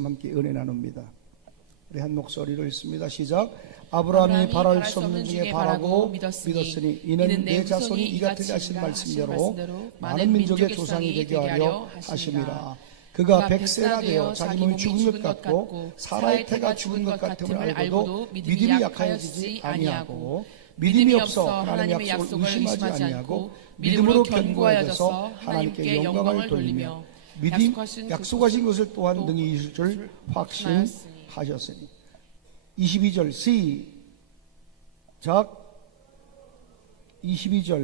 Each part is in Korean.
함께 은혜 나눕니다. 우리 한 목소리로 읽습니다. 시작. 아브라함이 바랄 수 없는 중에 바라고 믿었으니 이는 내 자손이 이 같으리 하신 말씀대로 많은 민족의 조상이 되게 하려 하심이라. 그가 100세나 되어 자기 몸이 죽은 것 같고 사라의 태가 죽은 것 같음을 알고도 믿음이 약하여지지 아니하고 믿음이 없어 하나님의 약속을 의심하지 아니하고 믿음으로 견고하여져서 하나님께 영광을 돌리며 약속하신 것을 또한 능히 이루실 줄 확신하셨으니. 22절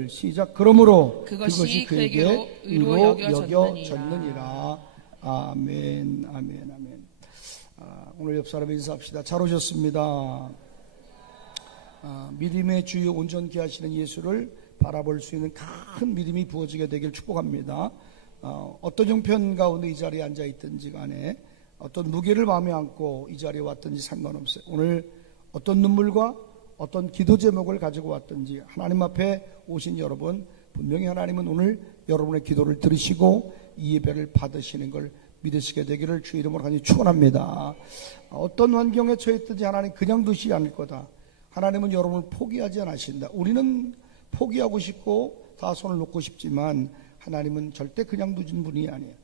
시작. 그러므로 그것이 그에게 의로 여겨졌느니라. 아멘. 오늘 옆 사람 인사합시다. 잘 오셨습니다. 믿음의 주요 온전케 하시는 예수를 바라볼 수 있는 큰 믿음이 부어지게 되길 축복합니다. 어떤 형편 가운데 이 자리에 앉아 있든지 간에 어떤 무게를 마음에 안고 이 자리에 왔든지 상관없어요. 오늘 어떤 눈물과 어떤 기도 제목을 가지고 왔든지 하나님 앞에 오신 여러분, 분명히 하나님은 오늘 여러분의 기도를 들으시고 이 예배를 받으시는 걸 믿으시게 되기를 주 이름으로 간절히 축원합니다. 어떤 환경에 처했든지 하나님 그냥 두시지 않을 거다. 하나님은 여러분을 포기하지 않으신다. 우리는 포기하고 싶고 다 손을 놓고 싶지만 하나님은 절대 그냥 두신 분이 아니에요.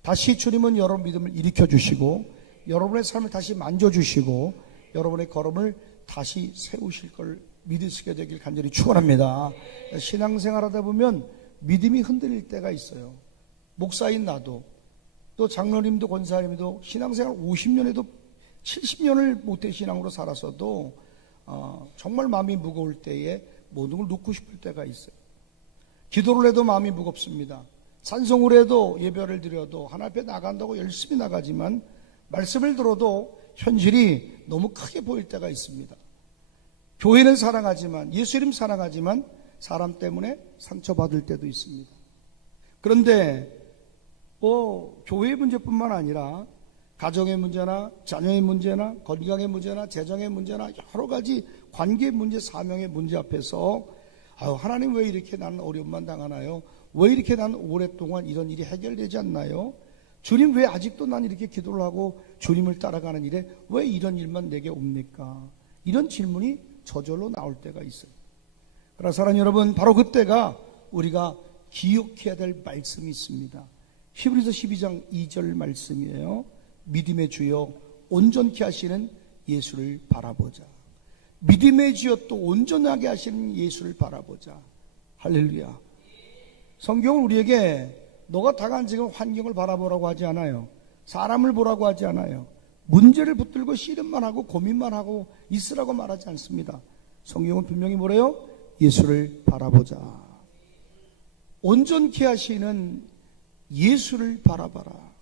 다시 주님은 여러분 믿음을 일으켜 주시고 여러분의 삶을 다시 만져주시고 여러분의 걸음을 다시 세우실 걸 믿으시게 되길 간절히 축원합니다. 신앙생활 하다 보면 믿음이 흔들릴 때가 있어요. 목사인 나도 또 장로님도 권사님도 신앙생활 50년에도 70년을 모태신앙으로 살아서도 정말 마음이 무거울 때에 모든 걸 놓고 싶을 때가 있어요. 기도를 해도 마음이 무겁습니다. 찬송을 해도 예배를 드려도 하나님 앞에 나간다고 열심히 나가지만 말씀을 들어도 현실이 너무 크게 보일 때가 있습니다. 교회는 사랑하지만 예수 이름 사랑하지만 사람 때문에 상처받을 때도 있습니다. 그런데 교회의 문제뿐만 아니라 가정의 문제나 자녀의 문제나 건강의 문제나 재정의 문제나 여러 가지 관계 문제, 사명의 문제 앞에서 하나님 왜 이렇게 나는 어려움만 당하나요? 왜 이렇게 나는 오랫동안 이런 일이 해결되지 않나요? 주님 왜 아직도 난 이렇게 기도를 하고 주님을 따라가는 일에 왜 이런 일만 내게 옵니까? 이런 질문이 저절로 나올 때가 있어요. 그러나 사랑하는 여러분, 바로 그때가 우리가 기억해야 될 말씀이 있습니다. 히브리서 12장 2절 말씀이에요. 믿음의 주여 온전케 하시는 예수를 바라보자. 믿음의 주여 또 온전하게 하시는 예수를 바라보자. 할렐루야. 성경은 우리에게 너가 당한 지금 환경을 바라보라고 하지 않아요. 사람을 보라고 하지 않아요. 문제를 붙들고 씨름만 하고 고민만 하고 있으라고 말하지 않습니다. 성경은 분명히 뭐래요? 예수를 바라보자. 온전케 하시는 예수를 바라봐라.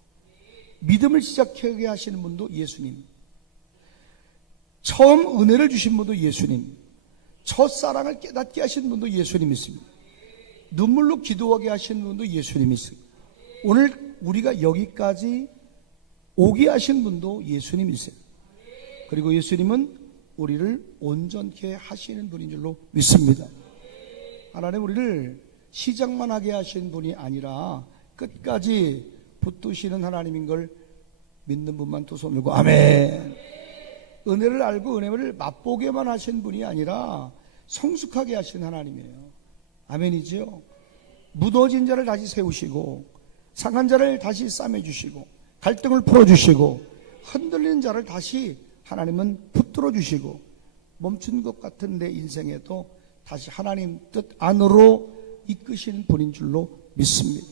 믿음을 시작하게 하시는 분도 예수님. 처음 은혜를 주신 분도 예수님. 첫사랑을 깨닫게 하신 분도 예수님이십니다. 눈물로 기도하게 하신 분도 예수님이십니다. 오늘 우리가 여기까지 오게 하신 분도 예수님이세요. 그리고 예수님은 우리를 온전케 하시는 분인 줄로 믿습니다. 하나님 우리를 시작만 하게 하신 분이 아니라 끝까지 붙드시는 하나님인 걸 믿는 분만 두 손 들고 아멘. 은혜를 알고 은혜를 맛보게만 하신 분이 아니라 성숙하게 하신 하나님이에요. 아멘이지요. 무너진 자를 다시 세우시고 상한 자를 다시 싸매주시고 갈등을 풀어주시고 흔들리는 자를 다시 하나님은 붙들어 주시고 멈춘 것 같은 내 인생에도 다시 하나님 뜻 안으로 이끄신 분인 줄로 믿습니다.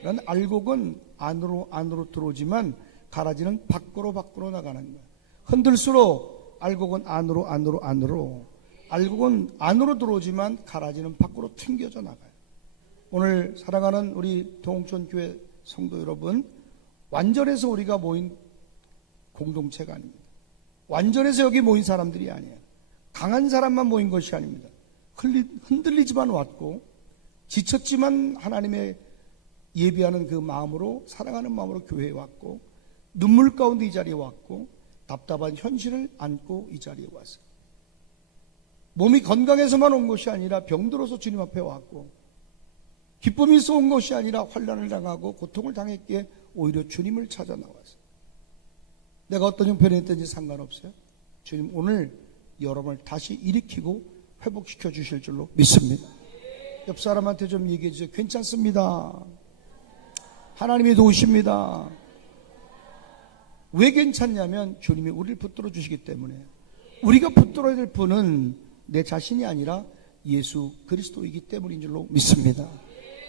그런 알곡은 안으로 들어오지만 가라지는 밖으로 나가는 거예요. 흔들수록 알곡은 안으로 알곡은 안으로 들어오지만 가라지는 밖으로 튕겨져 나가요. 오늘 사랑하는 우리 동천교회 성도 여러분, 완전해서 우리가 모인 공동체가 아닙니다. 완전해서 여기 모인 사람들이 아니에요. 강한 사람만 모인 것이 아닙니다. 흔들리지만 왔고 지쳤지만 하나님의 예비하는 그 마음으로 사랑하는 마음으로 교회에 왔고 눈물 가운데 이 자리에 왔고 답답한 현실을 안고 이 자리에 왔어요. 몸이 건강해서만 온 것이 아니라 병들어서 주님 앞에 왔고 기쁨이 있어 온 것이 아니라 환난을 당하고 고통을 당했기에 오히려 주님을 찾아 나왔어요. 내가 어떤 형편에 있든지 상관없어요. 주님 오늘 여러분을 다시 일으키고 회복시켜 주실 줄로 믿습니다. 옆 사람한테 좀 얘기해 주세요. 괜찮습니다. 하나님이 도우십니다. 왜 괜찮냐면 주님이 우리를 붙들어 주시기 때문에. 우리가 붙들어야 될 분은 내 자신이 아니라 예수 그리스도이기 때문인 줄로 믿습니다.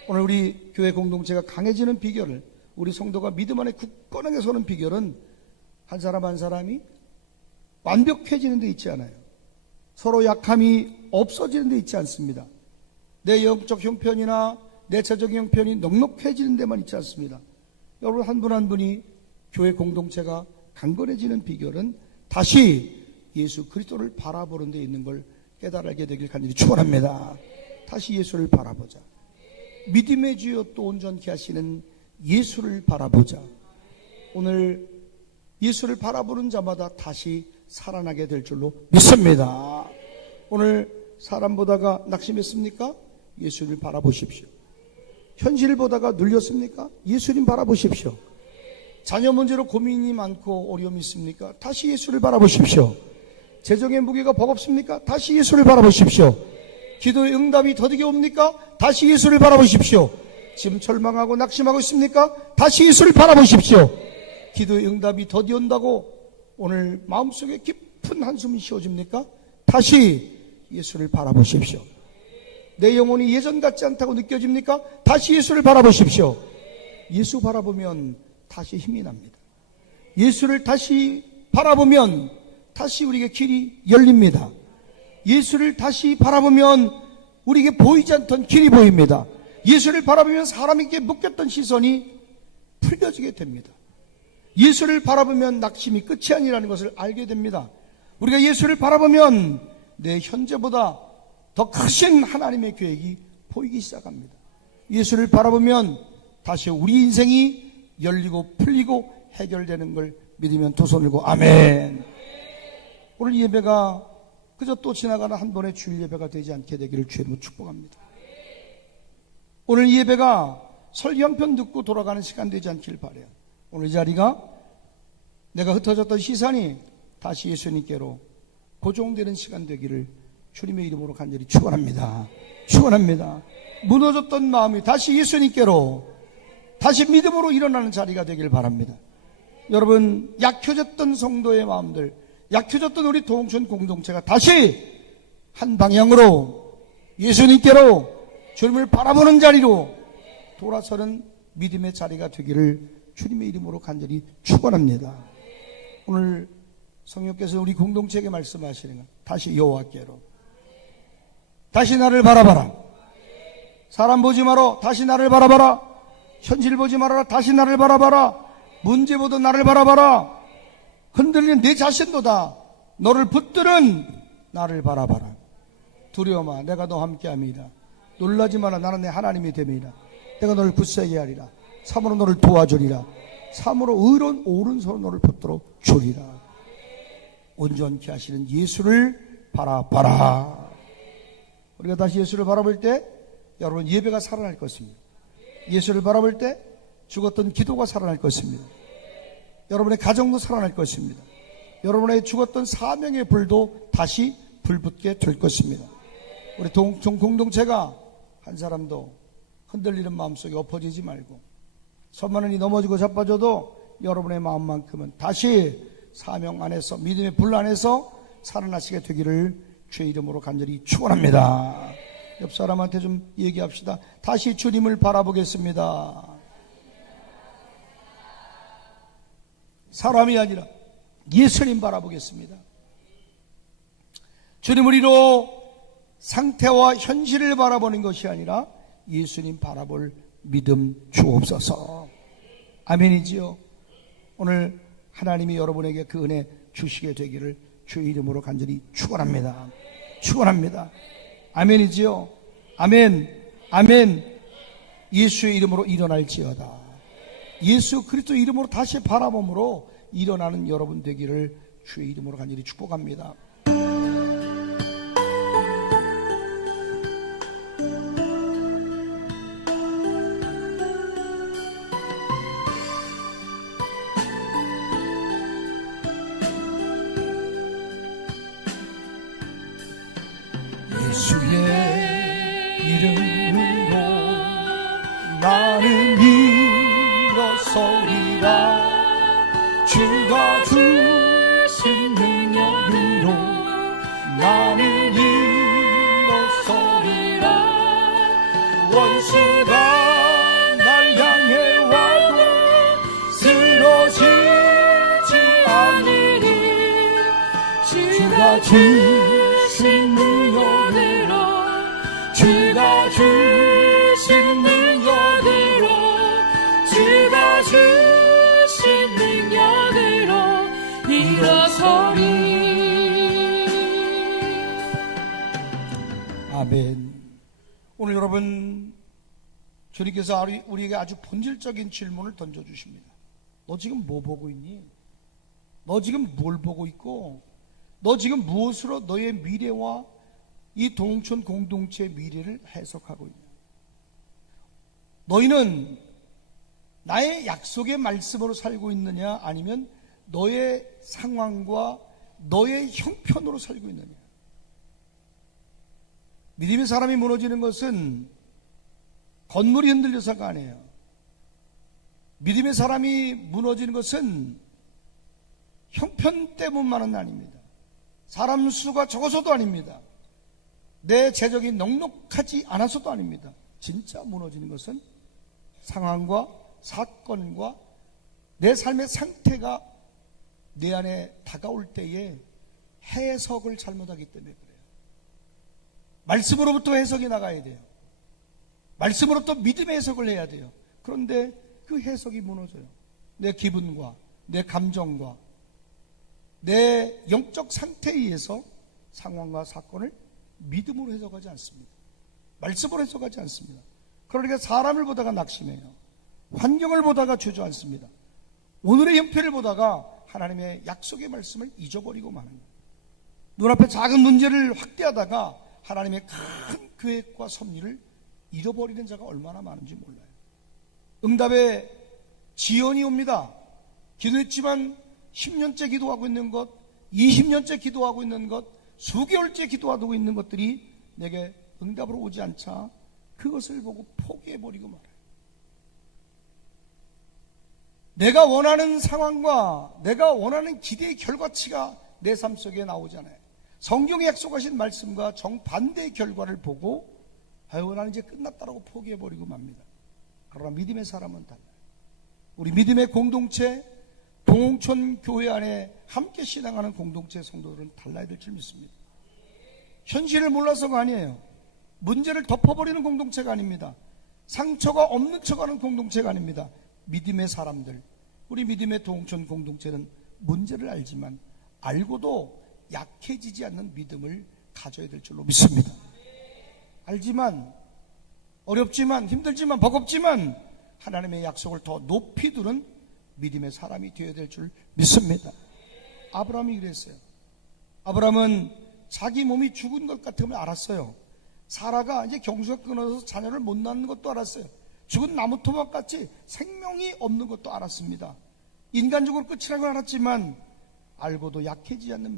오늘 우리 교회 공동체가 강해지는 비결을, 우리 성도가 믿음 안에 굳건하게 서는 비결은 한 사람 한 사람이 완벽해지는 데 있지 않아요. 서로 약함이 없어지는 데 있지 않습니다. 내 영적 형편이나 내차적 형편이 넉넉해지는 데만 있지 않습니다. 여러분 한 분 한 분이 교회 공동체가 강건해지는 비결은 다시 예수 그리스도를 바라보는 데 있는 걸 깨달게 되길 간절히 축원합니다. 다시 예수를 바라보자. 믿음의 주여 또 온전케 하시는 예수를 바라보자. 오늘 예수를 바라보는 자마다 다시 살아나게 될 줄로 믿습니다. 오늘 사람 보다가 낙심했습니까? 예수를 바라보십시오. 현실을 보다가 눌렸습니까? 예수님 바라보십시오. 자녀 문제로 고민이 많고 어려움이 있습니까? 다시 예수를 바라보십시오. 재정의 무게가 버겁습니까? 다시 예수를 바라보십시오. 기도의 응답이 더디게 옵니까? 다시 예수를 바라보십시오. 지금 절망하고 낙심하고 있습니까? 다시 예수를 바라보십시오. 기도의 응답이 더디 온다고 오늘 마음속에 깊은 한숨이 쉬어집니까? 다시 예수를 바라보십시오. 내 영혼이 예전 같지 않다고 느껴집니까? 다시 예수를 바라보십시오. 예수 바라보면 다시 힘이 납니다. 예수를 다시 바라보면 다시 우리에게 길이 열립니다. 예수를 다시 바라보면 우리에게 보이지 않던 길이 보입니다. 예수를 바라보면 사람에게 묶였던 시선이 풀려지게 됩니다. 예수를 바라보면 낙심이 끝이 아니라는 것을 알게 됩니다. 우리가 예수를 바라보면 내 현재보다 더 크신 하나님의 계획이 보이기 시작합니다. 예수를 바라보면 다시 우리 인생이 열리고 풀리고 해결되는 걸 믿으면 두 손을 들고 아멘. 오늘 예배가 그저 또 지나가는 한 번의 주일 예배가 되지 않게 되기를 주님으로 축복합니다. 오늘 예배가 설교 한 편 듣고 돌아가는 시간 되지 않길 바라요. 오늘 이 자리가 내가 흩어졌던 시선이 다시 예수님께로 고정되는 시간 되기를 주님의 이름으로 간절히 축원합니다. 축원합니다. 무너졌던 마음이 다시 예수님께로 다시 믿음으로 일어나는 자리가 되길 바랍니다. 여러분 약해졌던 성도의 마음들, 약해졌던 우리 동천 공동체가 다시 한 방향으로 예수님께로 주님을 바라보는 자리로 돌아서는 믿음의 자리가 되기를 주님의 이름으로 간절히 축원합니다. 오늘 성령께서 우리 공동체에게 말씀하시는 것, 다시 여호와께로, 다시 나를 바라봐라. 사람 보지 마라. 다시 나를 바라봐라. 현실 보지 말아라. 다시 나를 바라봐라. 문제 보다 나를 바라봐라. 흔들리는 내 자신보다 너를 붙드는 나를 바라봐라. 두려워 마. 내가 너와 함께함이라. 놀라지 마라. 나는 내 하나님이 됨이라. 내가 너를 굳세게 하리라. 참으로 너를 도와주리라. 참으로 의로운 오른손으로 너를 붙들어 주리라. 온전케 하시는 예수를 바라봐라. 우리가 다시 예수를 바라볼 때 여러분 예배가 살아날 것입니다. 예수를 바라볼 때 죽었던 기도가 살아날 것입니다. 여러분의 가정도 살아날 것입니다. 여러분의 죽었던 사명의 불도 다시 불붙게 될 것입니다. 우리 동청 공동체가 한 사람도 흔들리는 마음속에 엎어지지 말고, 선만원이 넘어지고 자빠져도 여러분의 마음만큼은 다시 사명 안에서, 믿음의 불 안에서 살아나시게 되기를 주의 이름으로 간절히 축원합니다. 옆 사람한테 좀 얘기합시다. 다시 주님을 바라보겠습니다. 사람이 아니라 예수님 바라보겠습니다. 주님, 우리로 상태와 현실을 바라보는 것이 아니라 예수님 바라볼 믿음 주옵소서. 아멘이지요. 오늘 하나님이 여러분에게 그 은혜 주시게 되기를 주의 이름으로 간절히 축원합니다. 축원합니다. 아멘이지요. 아멘. 아멘. 예수의 이름으로 일어날지어다. 예수 그리스도 이름으로 다시 바라봄으로 일어나는 여러분 되기를 주의 이름으로 간절히 축복합니다. 예수의 이름으로 나는 일어서리라. 주가 주신 능력으로 나는 일어서리라. 원수가 날 향해 와도 쓰러지지 않으리. 주가 주신 능력으로 주가 주신 능력으로 주가 주신 능력으로 일어서리. 아멘. 오늘 여러분, 주님께서 우리에게 아주 본질적인 질문을 던져주십니다. 너 지금 뭐 보고 있니? 너 지금 뭘 보고 있고, 너 지금 무엇으로 너의 미래와 이 동천 공동체의 미래를 해석하고 있냐? 너희는 나의 약속의 말씀으로 살고 있느냐, 아니면 너의 상황과 너의 형편으로 살고 있느냐? 믿음의 사람이 무너지는 것은 건물이 흔들려서가 아니에요. 믿음의 사람이 무너지는 것은 형편 때문만은 아닙니다. 사람 수가 적어서도 아닙니다. 내 재정이 넉넉하지 않아서도 아닙니다. 진짜 무너지는 것은 상황과 사건과 내 삶의 상태가 내 안에 다가올 때에 해석을 잘못하기 때문에 그래요. 말씀으로부터 해석이 나가야 돼요. 말씀으로부터 믿음의 해석을 해야 돼요. 그런데 그 해석이 무너져요. 내 기분과 내 감정과 내 영적 상태에 의해서 상황과 사건을 믿음으로 해석하지 않습니다. 말씀으로 해석하지 않습니다. 그러니까 사람을 보다가 낙심해요. 환경을 보다가 주저앉습니다. 오늘의 형편을 보다가 하나님의 약속의 말씀을 잊어버리고 마는 거예요. 눈앞에 작은 문제를 확대하다가 하나님의 큰 계획과 섭리를 잃어버리는 자가 얼마나 많은지 몰라요. 응답의 지연이 옵니다. 기도했지만 10년째 기도하고 있는 것, 20년째 기도하고 있는 것, 수개월째 기도하고 있는 것들이 내게 응답으로 오지 않자 그것을 보고 포기해버리고 말아요. 내가 원하는 상황과 내가 원하는 기대의 결과치가 내 삶 속에 나오잖아요. 성경에 약속하신 말씀과 정반대의 결과를 보고 아유, 나는 이제 끝났다라고 포기해버리고 맙니다. 그러나 믿음의 사람은 달라요. 우리 믿음의 공동체, 동홍천 교회 안에 함께 신앙하는 공동체 성도들은 달라야 될 줄 믿습니다. 현실을 몰라서가 아니에요. 문제를 덮어버리는 공동체가 아닙니다. 상처가 없는 척하는 공동체가 아닙니다. 믿음의 사람들, 우리 믿음의 동홍천 공동체는 문제를 알지만 알고도 약해지지 않는 믿음을 가져야 될 줄로 믿습니다. 알지만, 어렵지만, 힘들지만, 버겁지만 하나님의 약속을 더 높이 두는 믿음의 사람이 되어야 될 줄 믿습니다. 아브라함이 그랬어요. 아브라함은 자기 몸이 죽은 것 같으면 알았어요. 사라가 이제 경수가 끊어서 자녀를 못 낳는 것도 알았어요. 죽은 나무 토막같이 생명이 없는 것도 알았습니다. 인간적으로 끝이라고 알았지만 알고도 약해지지 않는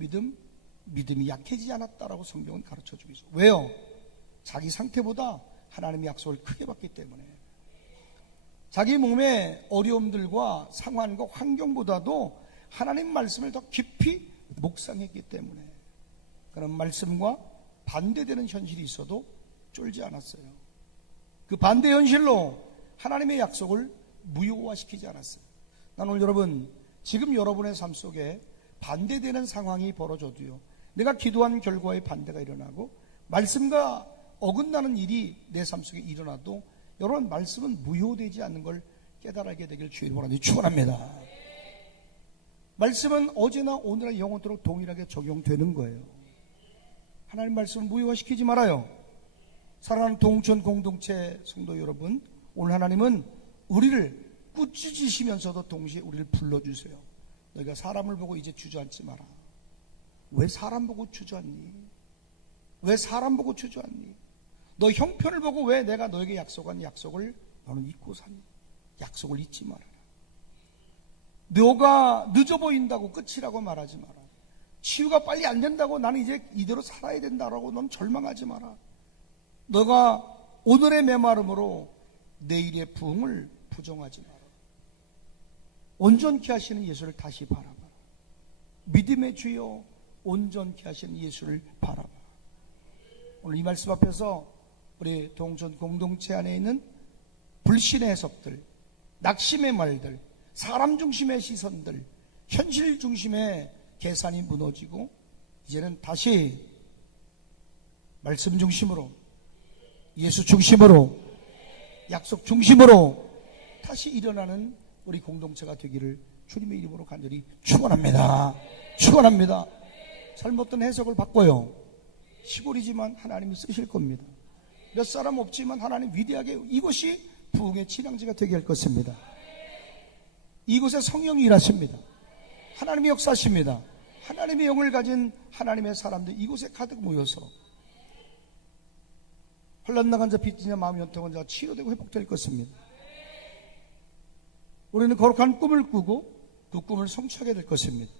믿음이 약해지지 않았다라고 성경은 가르쳐주고 있어요. 왜요? 자기 상태보다 하나님의 약속을 크게 받기 때문에. 자기 몸의 어려움들과 상황과 환경보다도 하나님 말씀을 더 깊이 묵상했기 때문에 그런 말씀과 반대되는 현실이 있어도 쫄지 않았어요. 그 반대 현실로 하나님의 약속을 무효화시키지 않았어요. 난 오늘 여러분, 지금 여러분의 삶 속에 반대되는 상황이 벌어져도요, 내가 기도한 결과에 반대가 일어나고 말씀과 어긋나는 일이 내 삶 속에 일어나도 여러분, 말씀은 무효되지 않는 걸 깨달게 되길 주의 이름으로 축원합니다. 말씀은 어제나 오늘나 영원토록 동일하게 적용되는 거예요. 하나님 말씀을 무효화시키지 말아요. 사랑하는 동천 공동체 성도 여러분, 오늘 하나님은 우리를 꾸짖으시면서도 동시에 우리를 불러주세요. 너희가 사람을 보고 이제 주저앉지 마라. 왜 사람 보고 주저앉니? 왜 사람 보고 주저앉니? 너 형편을 보고 왜 내가 너에게 약속한 약속을 너는 잊고 사니? 약속을 잊지 말아라. 너가 늦어 보인다고 끝이라고 말하지 마라. 치유가 빨리 안 된다고 나는 이제 이대로 살아야 된다라고 넌 절망하지 마라. 너가 오늘의 메마름으로 내일의 부흥을 부정하지 마라. 온전케 하시는 예수를 다시 바라봐라. 믿음의 주여 온전케 하시는 예수를 바라봐라. 오늘 이 말씀 앞에서 우리 동전 공동체 안에 있는 불신의 해석들, 낙심의 말들, 사람 중심의 시선들, 현실 중심의 계산이 무너지고 이제는 다시 말씀 중심으로, 예수 중심으로, 약속 중심으로 다시 일어나는 우리 공동체가 되기를 주님의 이름으로 간절히 축원합니다. 축원합니다. 잘못된 해석을 바꿔요. 시골이지만 하나님이 쓰실 겁니다. 몇 사람 없지만 하나님 위대하게 이곳이 부흥의 진앙지가 되게 할 것입니다. 이곳에 성령이 일하십니다. 하나님의 역사십니다. 하나님의 영을 가진 하나님의 사람들 이곳에 가득 모여서 혼란 나간 자, 빚진 자, 마음이 연통한 자가 치료되고 회복될 것입니다. 우리는 거룩한 꿈을 꾸고 그 꿈을 성취하게 될 것입니다.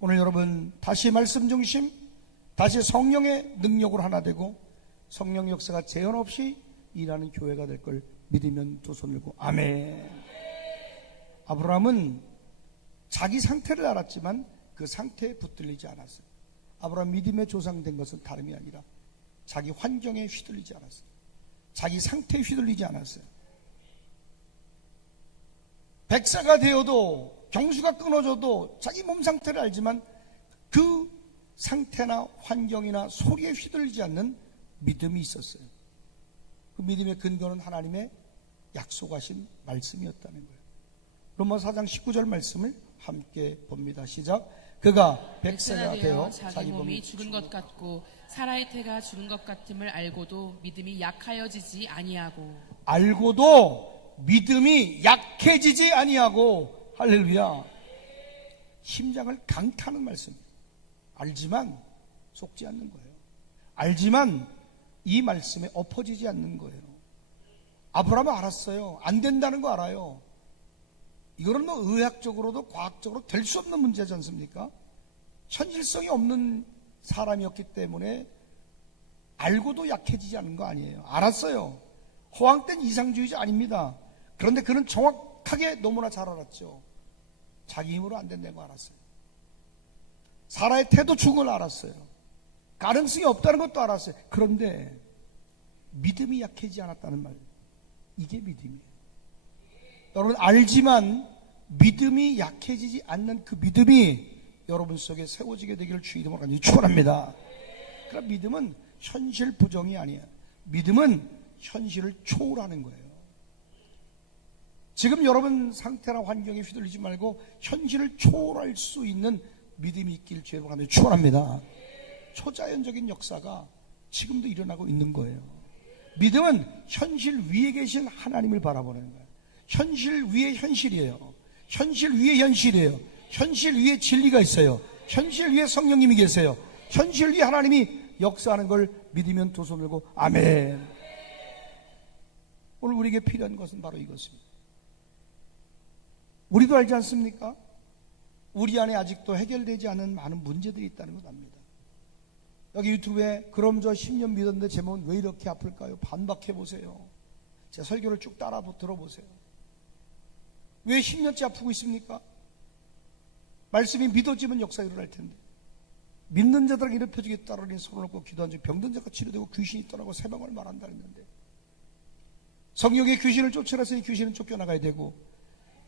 오늘 여러분 다시 말씀 중심, 다시 성령의 능력으로 하나 되고 성령 역사가 제한 없이 일하는 교회가 될 걸 믿으면 두 손 들고 아멘. 아브라함은 자기 상태를 알았지만 그 상태에 붙들리지 않았어요. 아브라함 믿음의 조상 된 것은 다름이 아니라 자기 환경에 휘둘리지 않았어요. 자기 상태에 휘둘리지 않았어요. 백사가 되어도 경수가 끊어져도 자기 몸 상태를 알지만 그 상태나 환경이나 소리에 휘둘리지 않는 믿음이 있었어요. 그 믿음의 근거는 하나님의 약속하신 말씀이었다는 거예요. 로마서 4장 19절 말씀을 함께 봅니다. 시작. 그가 백세가 되어 자기 몸이 죽은 것 같고 사라의 태가 죽은 것 같음을 알고도 믿음이 약하여지지 아니하고 알고도 믿음이 약해지지 아니하고 할렐루야. 심장을 강타하는 말씀입니다. 알지만 속지 않는 거예요. 알지만 이 말씀에 엎어지지 않는 거예요. 아브라함은 알았어요. 안 된다는 거 알아요. 이거는 뭐 의학적으로도 과학적으로 될 수 없는 문제지 않습니까? 현실성이 없는 사람이었기 때문에 알고도 약해지지 않은 거 아니에요. 알았어요. 허황된 이상주의자 아닙니다. 그런데 그는 정확하게 너무나 잘 알았죠. 자기 힘으로 안 된다는 거 알았어요. 사라의 태도 죽은 걸 알았어요. 가능성이 없다는 것도 알았어요. 그런데 믿음이 약해지지 않았다는 말, 이게 믿음이에요. 여러분 알지만 믿음이 약해지지 않는 그 믿음이 여러분 속에 세워지게 되기를 주 이름으로 간절히 축원합니다. 그러나 믿음은 현실 부정이 아니에요. 믿음은 현실을 초월하는 거예요. 지금 여러분 상태나 환경에 휘둘리지 말고 현실을 초월할 수 있는 믿음이 있기를 주 이름으로 간절히 축원합니다. 초자연적인 역사가 지금도 일어나고 있는 거예요. 믿음은 현실 위에 계신 하나님을 바라보는 거예요. 현실 위에 현실이에요. 현실 위에 현실이에요. 현실 위에 진리가 있어요. 현실 위에 성령님이 계세요. 현실 위에 하나님이 역사하는 걸 믿으면 두 손 들고 아멘. 오늘 우리에게 필요한 것은 바로 이것입니다. 우리도 알지 않습니까? 우리 안에 아직도 해결되지 않은 많은 문제들이 있다는 걸 압니다. 여기 유튜브에 그럼 저 10년 믿었는데 제 몸은 왜 이렇게 아플까요? 반박해보세요. 제 설교를 쭉 따라 들어보세요. 왜 10년째 아프고 있습니까? 말씀이 믿어지면 역사가 일어날 텐데 믿는 자들에게 이런 표적이 따르니 손을 얹고 기도한 즉 병든 자가 치료되고 귀신이 떠나고 새방을 말한다 했는데 성령의 귀신을 쫓아내서 귀신은 쫓겨나가야 되고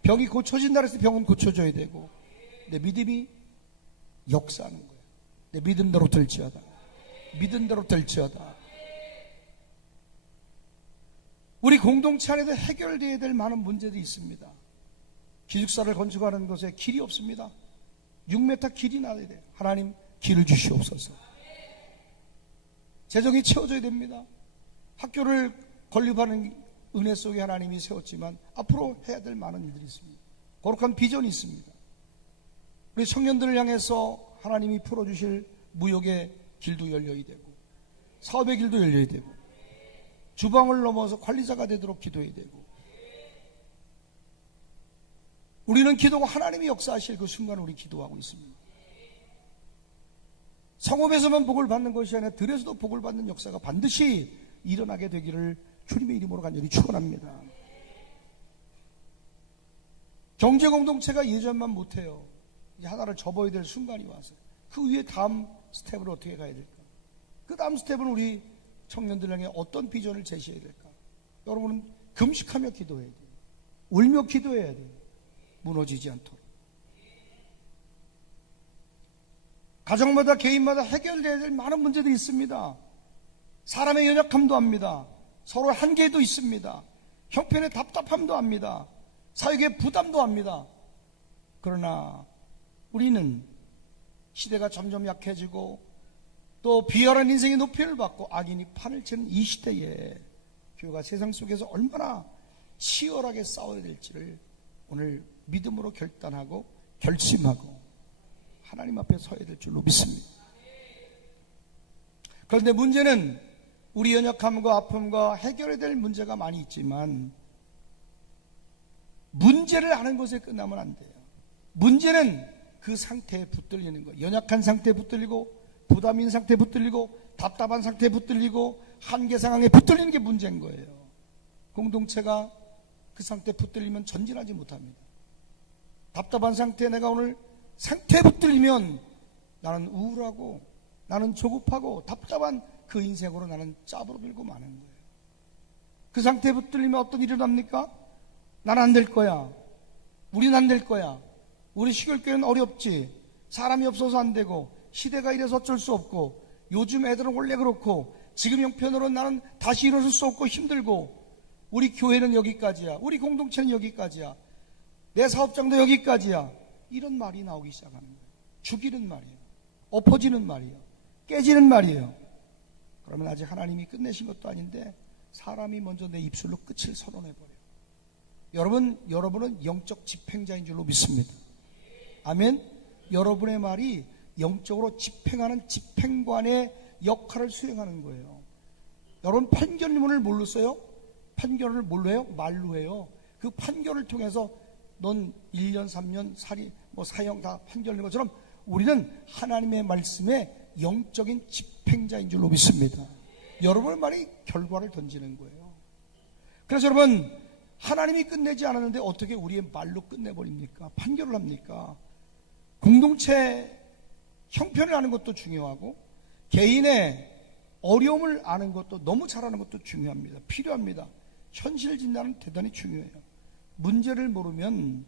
병이 고쳐진다 해서 병은 고쳐져야 되고 내 믿음이 역사하는 거예요. 내 믿음대로 될지어다. 믿음대로 될지어다. 우리 공동체 안에도 해결되어야 될 많은 문제들이 있습니다. 기숙사를 건축하는 것에 길이 없습니다. 6m 길이 나야 돼요. 하나님 길을 주시옵소서. 재정이 채워져야 됩니다. 학교를 건립하는 은혜 속에 하나님이 세웠지만 앞으로 해야 될 많은 일들이 있습니다. 거룩한 비전이 있습니다. 우리 청년들을 향해서 하나님이 풀어주실 무역의 길도 열려야 되고 사업의 길도 열려야 되고 주방을 넘어서 관리자가 되도록 기도해야 되고 우리는 기도가 하나님이 역사하실 그 순간을 우리 기도하고 있습니다. 성읍에서만 복을 받는 것이 아니라 들에서도 복을 받는 역사가 반드시 일어나게 되기를 주님의 이름으로 간절히 축원합니다. 경제 공동체가 예전만 못해요. 이제 하나를 접어야 될 순간이 와서 그 위에 다음 스텝을 어떻게 가야 될까? 그 다음 스텝은 우리 청년들에게 어떤 비전을 제시해야 될까? 여러분은 금식하며 기도해야 돼요. 울며 기도해야 돼요. 무너지지 않도록. 가정마다 개인마다 해결돼야 될 많은 문제들이 있습니다. 사람의 연약함도 합니다. 서로 한계도 있습니다. 형편의 답답함도 합니다. 사역의 부담도 합니다. 그러나 우리는 시대가 점점 약해지고 또 비열한 인생의 높이를 받고 악인이 판을 치는 이 시대에 교회가 세상 속에서 얼마나 치열하게 싸워야 될지를 오늘 믿음으로 결단하고 결심하고 하나님 앞에 서야 될 줄로 믿습니다. 그런데 문제는 우리 연약함과 아픔과 해결해야 될 문제가 많이 있지만 문제를 아는 것에 끝나면 안 돼요. 문제는 그 상태에 붙들리는 거예요. 연약한 상태에 붙들리고 부담인 상태에 붙들리고 답답한 상태에 붙들리고 한계 상황에 붙들리는 게 문제인 거예요. 공동체가 그 상태에 붙들리면 전진하지 못합니다. 답답한 상태에 내가 오늘 상태에 붙들리면 나는 우울하고 나는 조급하고 답답한 그 인생으로 나는 짜부르들고 마는 거예요. 그 상태에 붙들리면 어떤 일이 일어납니까? 나는 안 될 거야. 우리는 안 될 거야. 우리 시골교회는 어렵지. 사람이 없어서 안 되고 시대가 이래서 어쩔 수 없고 요즘 애들은 원래 그렇고 지금 형편으로 나는 다시 일어설 수 없고 힘들고 우리 교회는 여기까지야. 우리 공동체는 여기까지야. 내 사업장도 여기까지야. 이런 말이 나오기 시작하는 거예요. 죽이는 말이에요. 엎어지는 말이에요. 깨지는 말이에요. 그러면 아직 하나님이 끝내신 것도 아닌데 사람이 먼저 내 입술로 끝을 선언해버려요. 여러분은 영적 집행자인 줄로 믿습니다. 아멘. 여러분의 말이 영적으로 집행하는 집행관의 역할을 수행하는 거예요. 여러분 판결문을 뭘로 써요? 판결을 뭘로 해요? 말로 해요. 그 판결을 통해서 넌 1년, 3년, 사형 다 판결된 것처럼 우리는 하나님의 말씀에 영적인 집행자인 줄로 믿습니다. 여러분의 말이 결과를 던지는 거예요. 그래서 여러분 하나님이 끝내지 않았는데 어떻게 우리의 말로 끝내버립니까? 판결을 합니까? 공동체 형편을 아는 것도 중요하고 개인의 어려움을 아는 것도 너무 잘하는 것도 중요합니다. 필요합니다. 현실 진단은 대단히 중요해요. 문제를 모르면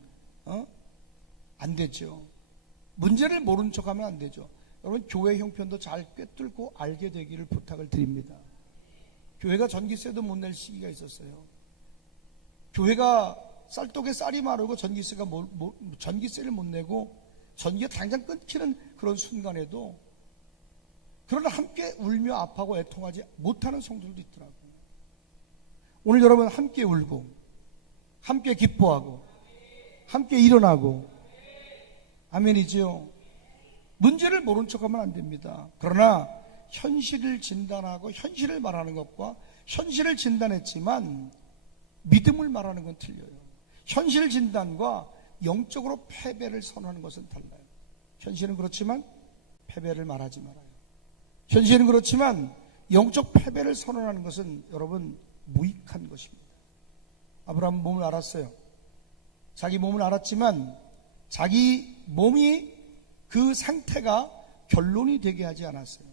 안 되죠. 문제를 모른 척하면 안 되죠. 여러분 교회 형편도 잘 꿰뚫고 알게 되기를 부탁을 드립니다. 교회가 전기세도 못 낼 시기가 있었어요. 교회가 쌀독에 쌀이 마르고 전기세를 못 내고 전기가 당장 끊기는 그런 순간에도 그러나 함께 울며 아파하고 애통하지 못하는 성도들도 있더라고요. 오늘 여러분 함께 울고 함께 기뻐하고 함께 일어나고 아멘이지요. 문제를 모른 척하면 안 됩니다. 그러나 현실을 진단하고 현실을 말하는 것과 현실을 진단했지만 믿음을 말하는 건 틀려요. 현실 진단과 영적으로 패배를 선언하는 것은 달라요. 현실은 그렇지만 패배를 말하지 말아요. 현실은 그렇지만 영적 패배를 선언하는 것은 여러분 무익한 것입니다. 아브라함은 몸을 알았어요. 자기 몸을 알았지만 자기 몸이 그 상태가 결론이 되게 하지 않았어요.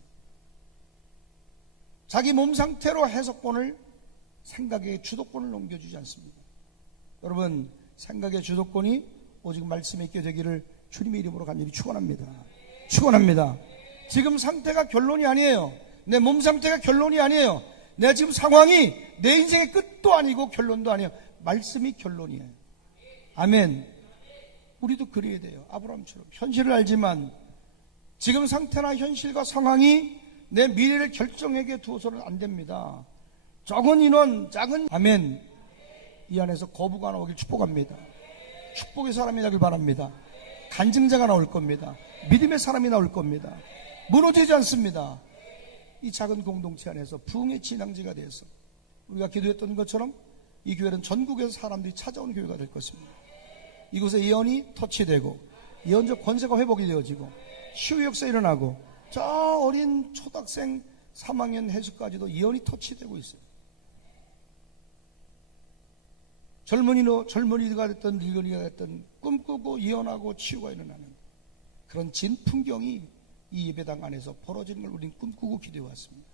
자기 몸 상태로 해석권을 생각의 주도권을 넘겨주지 않습니다. 여러분 생각의 주도권이 오직 말씀에 있게 되기를 주님의 이름으로 간절히 축원합니다. 축원합니다. 지금 상태가 결론이 아니에요. 내 몸 상태가 결론이 아니에요. 내 지금 상황이 내 인생의 끝도 아니고 결론도 아니에요. 말씀이 결론이에요. 아멘. 우리도 그래야 돼요. 아브라함처럼 현실을 알지만 지금 상태나 현실과 상황이 내 미래를 결정하게 두어서는 안 됩니다. 적은 인원, 작은 아멘. 이 안에서 거부가 나오길 축복합니다. 축복의 사람이 나길 바랍니다. 간증자가 나올 겁니다. 믿음의 사람이 나올 겁니다. 무너지지 않습니다. 이 작은 공동체 안에서 부흥의 진앙지가 되어서 우리가 기도했던 것처럼 이 교회는 전국에서 사람들이 찾아오는 교회가 될 것입니다. 이곳에 예언이 터치되고 예언적 권세가 회복이 되어지고 치유 역사 일어나고 저 어린 초등학생 3학년 해수까지도 예언이 터치되고 있어요. 젊은이가 됐든 늙은이가 됐든 꿈꾸고 예언하고 치유가 일어나는 그런 진풍경이 이 예배당 안에서 벌어지는 걸 우리는 꿈꾸고 기도해 왔습니다.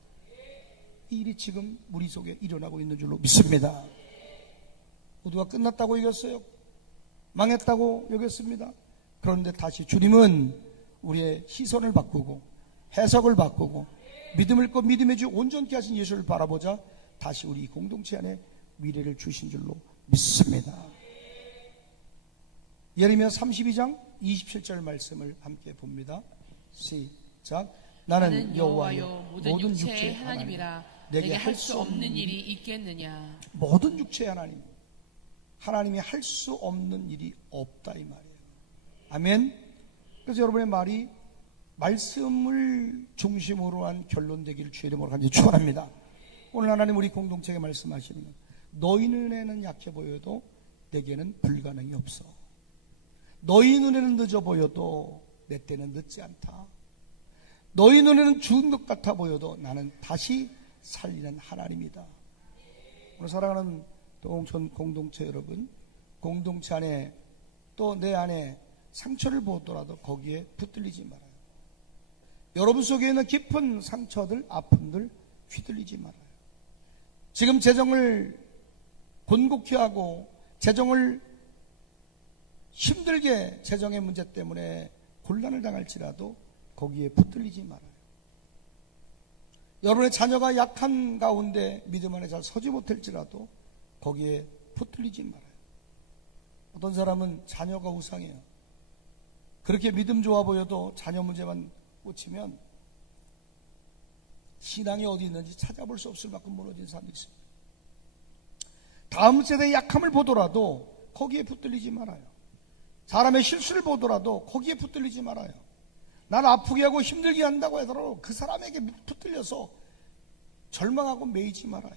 이 일이 지금 우리 속에 일어나고 있는 줄로 믿습니다. 모두가 끝났다고 여겼어요. 망했다고 여겼습니다. 그런데 다시 주님은 우리의 시선을 바꾸고 해석을 바꾸고 믿음을 껏 믿음의 주 온전케 하신 예수를 바라보자 다시 우리 공동체 안에 미래를 주신 줄로 믿습니다. 예레미야 32장 27절 말씀을 함께 봅니다. 시작. 나는 여호와여 모든 육체의 하나님이라 내게 할 수 없는 일이 있겠느냐. 모든 육체의 하나님, 하나님이 할 수 없는 일이 없다 이 말이에요. 아멘. 그래서 여러분의 말이 말씀을 중심으로 한 결론 되기를 주의 이름으로 간절히 축원합니다. 오늘 하나님 우리 공동체에 말씀하시는 것, 너희 눈에는 약해 보여도 내게는 불가능이 없어. 너희 눈에는 늦어 보여도 내 때는 늦지 않다. 너희 눈에는 죽은 것 같아 보여도 나는 다시 살리는 하나님이다. 오늘 사랑하는 동천 공동체 여러분, 공동체 안에 또 내 안에 상처를 보더라도 거기에 붙들리지 말아요. 여러분 속에 있는 깊은 상처들, 아픔들 휘둘리지 말아요. 지금 재정을 곤곡히 하고 재정을 힘들게 재정의 문제 때문에 곤란을 당할지라도 거기에 붙들리지 말아요. 여러분의 자녀가 약한 가운데 믿음 안에 잘 서지 못할지라도 거기에 붙들리지 말아요. 어떤 사람은 자녀가 우상이에요. 그렇게 믿음 좋아 보여도 자녀 문제만 꽂히면 신앙이 어디 있는지 찾아볼 수 없을 만큼 무너진 사람도 있습니다. 다음 세대의 약함을 보더라도 거기에 붙들리지 말아요. 사람의 실수를 보더라도 거기에 붙들리지 말아요. 나를 아프게 하고 힘들게 한다고 하더라도 그 사람에게 붙들려서 절망하고 매이지 말아요.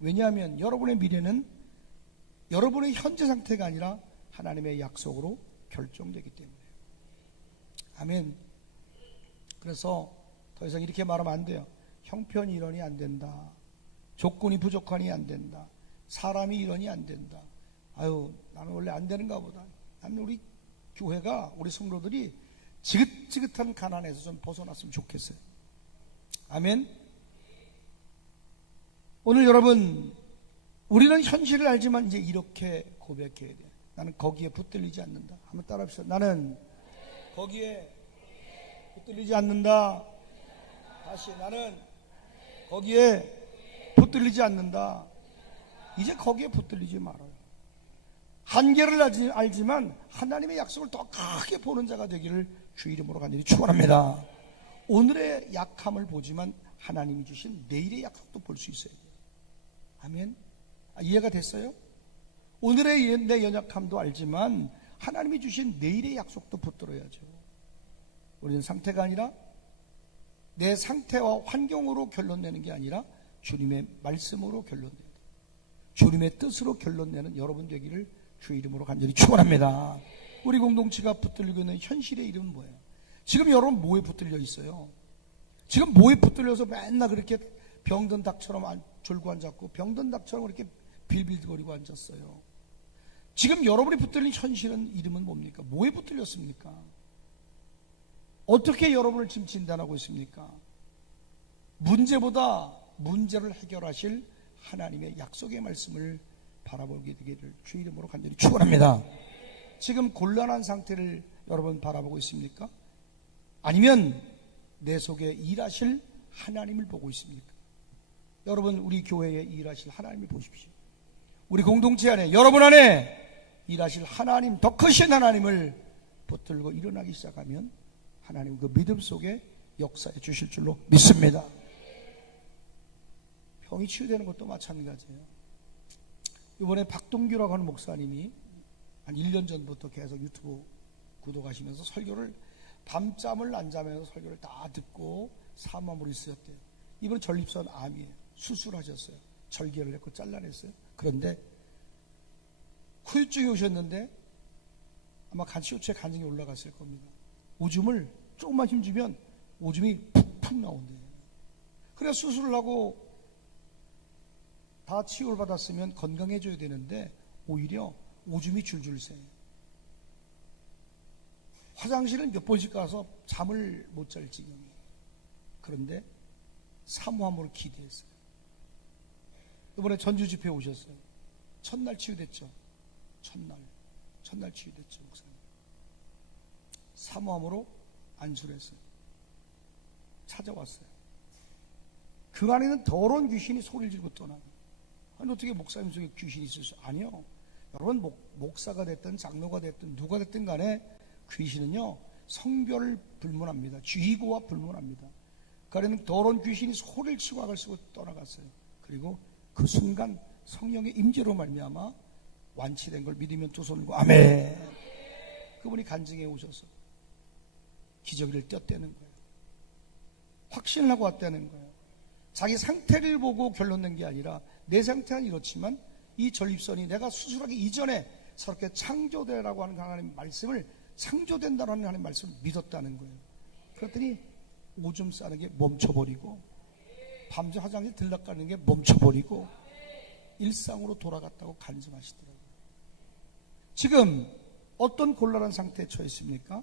왜냐하면 여러분의 미래는 여러분의 현재 상태가 아니라 하나님의 약속으로 결정되기 때문에요. 아멘. 그래서 더 이상 이렇게 말하면 안 돼요. 형편이 이러니 안 된다. 조건이 부족하니 안 된다. 사람이 이러니 안 된다. 아유, 나는 원래 안 되는가 보다. 나는 우리 교회가, 우리 성도들이 지긋지긋한 가난에서 좀 벗어났으면 좋겠어요. 아멘. 오늘 여러분, 우리는 현실을 알지만 이제 이렇게 고백해야 돼. 나는 거기에 붙들리지 않는다. 한번 따라 합시다. 나는 거기에 붙들리지 않는다. 다시, 나는 거기에 붙들리지 않는다. 이제 거기에 붙들리지 말아요. 한계를 알지만 하나님의 약속을 더 크게 보는 자가 되기를 주 이름으로 간절히 축원합니다. 오늘의 약함을 보지만 하나님이 주신 내일의 약속도 볼 수 있어야 돼요. 아멘. 이해가 됐어요? 오늘의 내 연약함도 알지만 하나님이 주신 내일의 약속도 붙들어야죠. 우리는 상태가 아니라 내 상태와 환경으로 결론내는 게 아니라 주님의 말씀으로 결론내야 돼요. 주님의 뜻으로 결론내는 여러분 되기를 주의 이름으로 간절히 축원합니다. 우리 공동체가 붙들리고 있는 현실의 이름은 뭐예요? 지금 여러분 뭐에 붙들려 있어요? 지금 뭐에 붙들려서 맨날 그렇게 병든 닭처럼 졸고 앉았고 병든 닭처럼 그렇게 빌빌거리고 앉았어요? 지금 여러분이 붙들린 현실은 이름은 뭡니까? 뭐에 붙들렸습니까? 어떻게 여러분을 지금 진단하고 있습니까? 문제보다 문제를 해결하실 하나님의 약속의 말씀을 바라보게 되기를 주의 이름으로 간절히 축원합니다. 지금 곤란한 상태를 여러분 바라보고 있습니까? 아니면 내 속에 일하실 하나님을 보고 있습니까? 여러분, 우리 교회에 일하실 하나님을 보십시오. 우리 공동체 안에, 여러분 안에 일하실 하나님, 더 크신 하나님을 붙들고 일어나기 시작하면 하나님 그 믿음 속에 역사해 주실 줄로 믿습니다. 병이 치유되는 것도 마찬가지예요. 이번에 박동규라고 하는 목사님이 한 1년 전부터 계속 유튜브 구독하시면서 설교를 밤잠을 안 자면서 설교를 다 듣고 사모함으로 있었대요. 이번에 전립선 암이에요. 수술하셨어요. 절개를 했고 잘라냈어요. 그런데 후유증이 오셨는데 아마 간시호체 간증이 올라갔을 겁니다. 오줌을 조금만 힘주면 오줌이 푹푹 나온대요. 그래 수술을 하고 다 치료를 받았으면 건강해져야 되는데 오히려 오줌이 줄줄 새. 화장실은 몇 번씩 가서 잠을 못 잘 지경이에요. 그런데 사모함으로 기도했어요. 이번에 전주 집회 오셨어요. 첫날 치유됐죠. 첫날 치유됐죠. 목사님. 사모함으로 안수를 했어요. 찾아왔어요. 그 안에는 더러운 귀신이 소리를 지르고 떠나요. 아니 어떻게 목사님 속에 귀신이 있을 수? 아니요. 여러분 목사가 됐든 장로가 됐든 누가 됐든 간에 귀신은요 성별을 불문합니다. 쥐고와 불문합니다. 그러니까 더러운 귀신이 소리를 치고 악을 쓰고 떠나갔어요. 그리고 그 순간 성령의 임재로 말미암아 완치된 걸 믿으면 두 손을 들고 아멘. 그분이 간증해 오셔서 기저귀를 떼었다는 거예요. 확신을 하고 왔다는 거예요. 자기 상태를 보고 결론 낸 게 아니라 내 상태는 이렇지만 이 전립선이 내가 수술하기 이전에 저렇게 창조되라고 하는 하나님 말씀을 창조된다라는 하나님 말씀을 믿었다는 거예요. 그랬더니 오줌 싸는 게 멈춰버리고 밤새 화장실 들락가는 게 멈춰버리고 일상으로 돌아갔다고 간증하시더라고요. 지금 어떤 곤란한 상태에 처해 있습니까?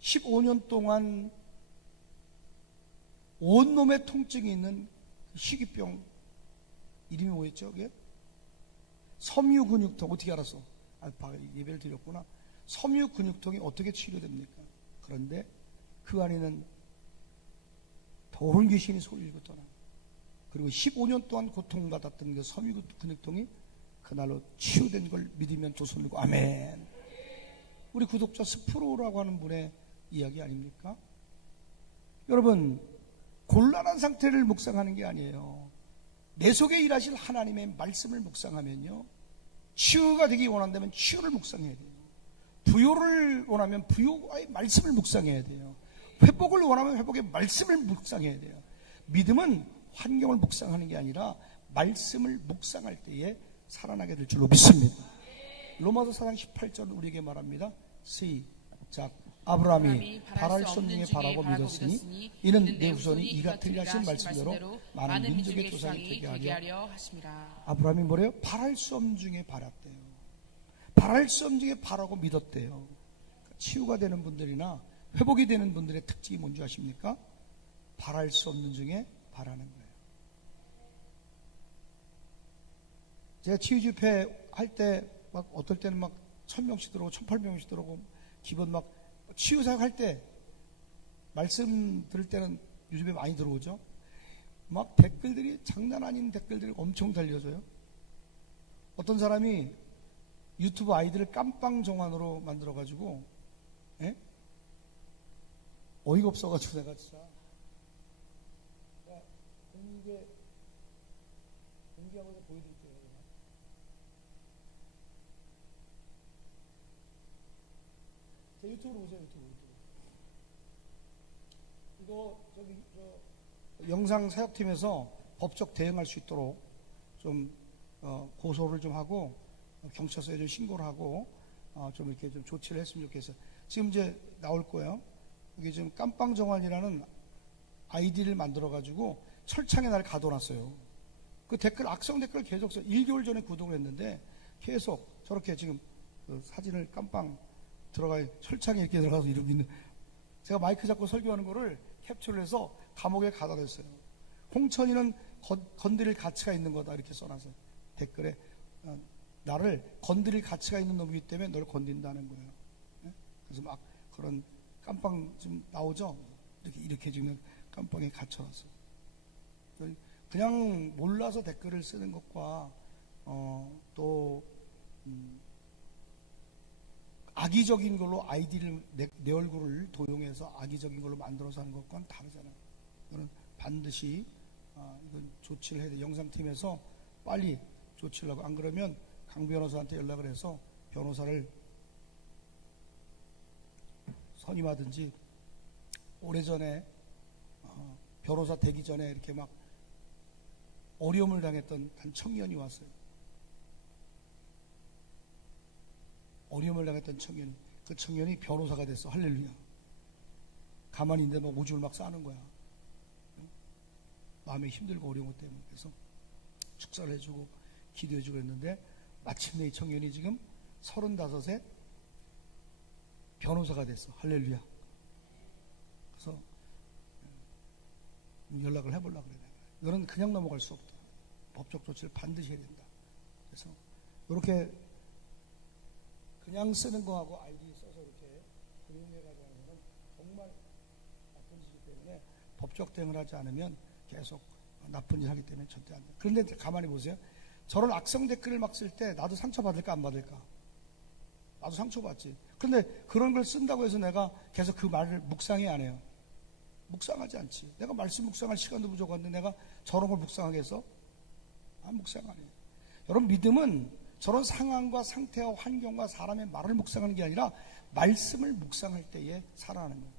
15년 동안 온몸에 통증이 있는 희귀병 이름이 뭐였죠? 그게? 섬유근육통. 어떻게 알았어? 예배를 드렸구나. 섬유근육통이 어떻게 치료됩니까? 그런데 그 안에는 더러운 귀신이 소리를 떠나. 그리고 15년 동안 고통받았던 그 섬유근육통이 그날로 치유된 걸 믿으면 두 손 들고 아멘. 우리 구독자 스프로라고 하는 분의 이야기 아닙니까? 여러분 곤란한 상태를 묵상하는 게 아니에요. 내 속에 일하실 하나님의 말씀을 묵상하면요 치유가 되기 원한다면 치유를 묵상해야 돼요. 부요를 원하면 부요의 말씀을 묵상해야 돼요. 회복을 원하면 회복의 말씀을 묵상해야 돼요. 믿음은 환경을 묵상하는 게 아니라 말씀을 묵상할 때에 살아나게 될 줄로 믿습니다. 로마서 4장 18절 우리에게 말합니다. 시작. 아브라함이 바랄 수 없는 중에 바라고 믿었으니 이는 내 후손이 이가 틀리라 하신 말씀대로 많은 민족의 조상이 되게 하려 하심이라. 아브라함이 뭐래요? 바랄 수 없는 중에 바랐대요. 바랄 수 없는 중에 바라고 믿었대요. 치유가 되는 분들이나 회복이 되는 분들의 특징이 뭔지 아십니까? 바랄 수 없는 중에 바라는 거예요. 제가 치유 집회 할 때 막 어떨 때는 막 1000명씩 들어오고 1800명씩 들어오고 기본 막 치유 사역 할 때 말씀 들을 때는 요즘에 많이 들어오죠. 막 댓글들이 장난 아닌 댓글들이 엄청 달려져요. 어떤 사람이 유튜브 아이디를 깜빵 정환으로 만들어가지고 어이가 없어가지고 내가 진짜 공개하고 보여드릴게요. 제 유튜브로 보세요. 유튜브. 이거 영상 사역팀에서 법적 대응할 수 있도록 좀 고소를 좀 하고 경찰서에 좀 신고를 하고 좀 이렇게 좀 조치를 했으면 좋겠어요. 지금 이제 나올 거예요. 이게 지금 깜빵정환이라는 아이디를 만들어가지고 철창에 날 가둬놨어요. 그 댓글, 악성 댓글 계속 써. 1개월 전에 구독을 했는데 계속 저렇게 지금 그 사진을 깜빵 들어가 철창에 이렇게 들어가서 이러고 있는, 제가 마이크 잡고 설교하는 거를 캡처를 해서 감옥에 가둬놨어요. 홍천이는 건드릴 가치가 있는 거다 이렇게 써놨어요. 댓글에 나를 건드릴 가치가 있는 놈이기 때문에 널 건든다는 거예요. 그래서 막 그런 깜빵 좀 나오죠. 이렇게 지금 깜빵에 갇혀놨어요. 그냥 몰라서 댓글을 쓰는 것과 또 악의적인 걸로 아이디를 내 얼굴을 도용해서 악의적인 걸로 만들어서 하는 것과는 다르잖아요. 이거는 반드시 이건 조치를 해야 돼요. 영상팀에서 빨리 조치를 하고, 안 그러면 강 변호사한테 연락을 해서 변호사를 선임하든지, 오래전에 변호사 되기 전에 이렇게 막 어려움을 당했던 한 청년이 왔어요. 어려움을 당했던 청년이, 그 청년이 변호사가 됐어. 할렐루야. 가만히 있는데 막 오줌을 막 싸는 거야. 마음이 힘들고 어려운 것 때문에. 그래서 축사를 해주고 기도해주고 했는데 마침내 이 청년이 지금 35에 변호사가 됐어. 할렐루야. 그래서 연락을 해보려고 그래. 너는 그냥 넘어갈 수 없다. 법적 조치를 반드시 해야 된다. 그래서 이렇게 그냥 쓰는 거하고 아이디 써서 이렇게 금융해가지고 하는 건 정말 나쁜 짓이기 때문에 법적 대응을 하지 않으면 계속 나쁜 일 하기 때문에 절대 안 돼. 그런데 가만히 보세요. 저런 악성 댓글을 막 쓸 때 나도 상처받을까 안 받을까? 나도 상처받지. 그런데 그런 걸 쓴다고 해서 내가 계속 그 말을 묵상해 안 해요. 묵상하지 않지. 내가 말씀 묵상할 시간도 부족한데 내가 저런 걸 묵상하겠어? 묵상 안 해요. 여러분, 믿음은 저런 상황과 상태와 환경과 사람의 말을 묵상하는 게 아니라 말씀을 묵상할 때에 살아나는 거예요.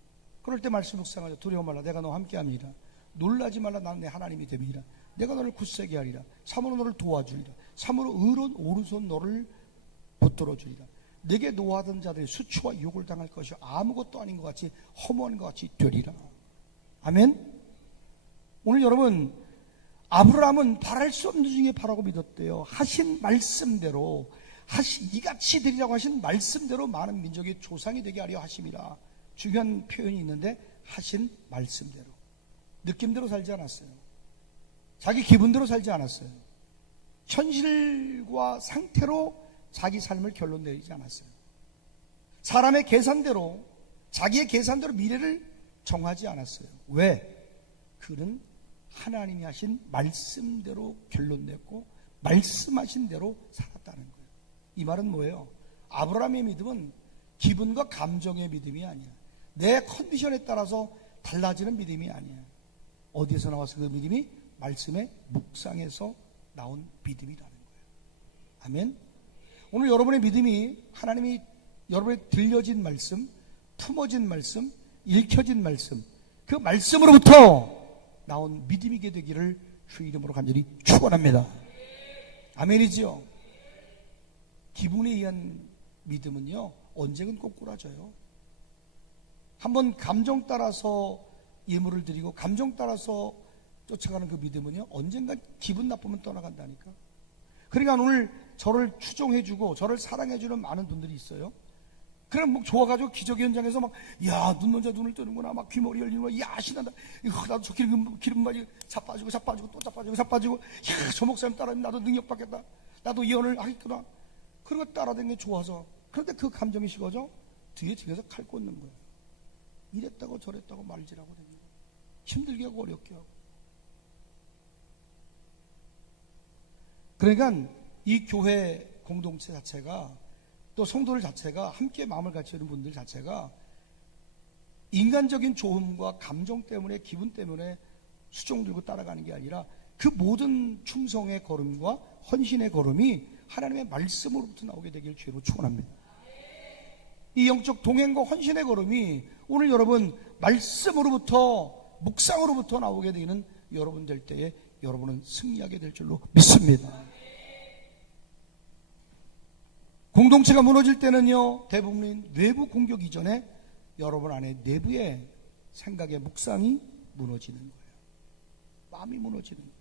그럴 때 말씀 묵상하죠. 두려워 말라. 내가 너와 함께함이라. 놀라지 말라. 나는 내 하나님이 됨이라. 내가 너를 굳세게 하리라. 참으로 너를 도와주리라. 참으로 의로운 오른손 너를 붙들어 주리라. 내게 노하던 자들이 수치와 욕을 당할 것이 아무것도 아닌 것 같이 허무한 것 같이 되리라. 아멘. 오늘 여러분, 아브라함은 바랄 수 없는 중에 바라고 믿었대요. 하신 말씀대로 이같이 되리라고 하신 말씀대로 많은 민족의 조상이 되게 하려 하심이라. 중요한 표현이 있는데 하신 말씀대로. 느낌대로 살지 않았어요. 자기 기분대로 살지 않았어요. 현실과 상태로 자기 삶을 결론 내리지 않았어요. 사람의 계산대로, 자기의 계산대로 미래를 정하지 않았어요. 왜? 그는 하나님이 하신 말씀대로 결론 냈고 말씀하신 대로 살았다는 거예요. 이 말은 뭐예요? 아브라함의 믿음은 기분과 감정의 믿음이 아니야. 내 컨디션에 따라서 달라지는 믿음이 아니야. 어디에서 나와서 그 믿음이? 말씀의 묵상에서 나온 믿음이라는 거예요. 아멘. 오늘 여러분의 믿음이 하나님이 여러분의 들려진 말씀, 품어진 말씀, 읽혀진 말씀, 그 말씀으로부터 나온 믿음이게 되기를 주 이름으로 간절히 축원합니다. 아멘이지요. 기분에 의한 믿음은요, 언제든 꼬꾸라져요. 한번 감정 따라서 예물을 드리고 감정 따라서 쫓아가는 그 믿음은요, 언젠가 기분 나쁘면 떠나간다니까. 그러니까 오늘 저를 추종해주고 저를 사랑해주는 많은 분들이 있어요. 그럼 뭐 좋아가지고 기적의 현장에서 막, 야, 눈 먼저 눈을 뜨는구나. 막 귀머리 열리는구나. 야, 신난다. 나도 저 기름바지 자빠지고 또 자빠지고. 야, 저 목사님 따라하면 나도 능력 받겠다. 나도 예언을 하겠구나. 그리고 따라다니는 게 좋아서. 그런데 그 감정이 식어져 뒤에서 칼 꽂는 거예요. 이랬다고 저랬다고 말질하고 됩니다. 힘들게 하고 어렵게 하고. 그러니까 이 교회 공동체 자체가, 또 성도들 자체가, 함께 마음을 같이 하는 분들 자체가 인간적인 조음과 감정 때문에, 기분 때문에 수종 들고 따라가는 게 아니라 그 모든 충성의 걸음과 헌신의 걸음이 하나님의 말씀으로부터 나오게 되길 주로 축원합니다. 이 영적 동행과 헌신의 걸음이 오늘 여러분 말씀으로부터, 묵상으로부터 나오게 되는 여러분 될 때에 여러분은 승리하게 될 줄로 믿습니다. 공동체가 무너질 때는요, 대부분 외부 공격 이전에 여러분 안에 내부의 생각의 묵상이 무너지는 거예요. 마음이 무너지는 거예요.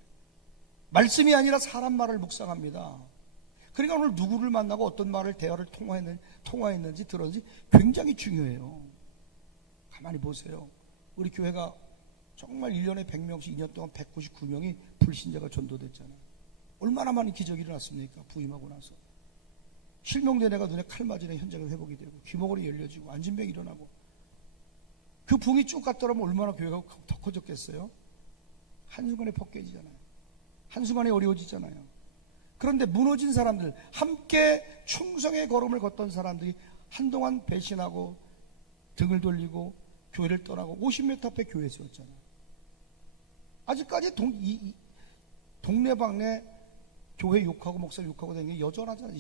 말씀이 아니라 사람 말을 묵상합니다. 그러니까 오늘 누구를 만나고 어떤 말을, 대화를 통화했는지 들었는지 굉장히 중요해요. 가만히 보세요. 우리 교회가 정말 1년에 100명씩 2년 동안 199명이 불신자가 전도됐잖아요. 얼마나 많은 기적이 일어났습니까? 부임하고 나서. 실명된 애가 눈에 칼 맞으는 현장이 회복이 되고, 귀머거리 열려지고, 안진병이 일어나고. 그 붕이 쭉 갔더라면 얼마나 교회가 더 커졌겠어요? 한순간에 벗겨지잖아요. 한순간에 어려워지잖아요. 그런데 무너진 사람들, 함께 충성의 걸음을 걷던 사람들이 한동안 배신하고 등을 돌리고 교회를 떠나고 50m 앞에 교회 세웠잖아요. 아직까지 동네방네 교회 욕하고 목사 욕하고 다니는 게 여전하잖아요.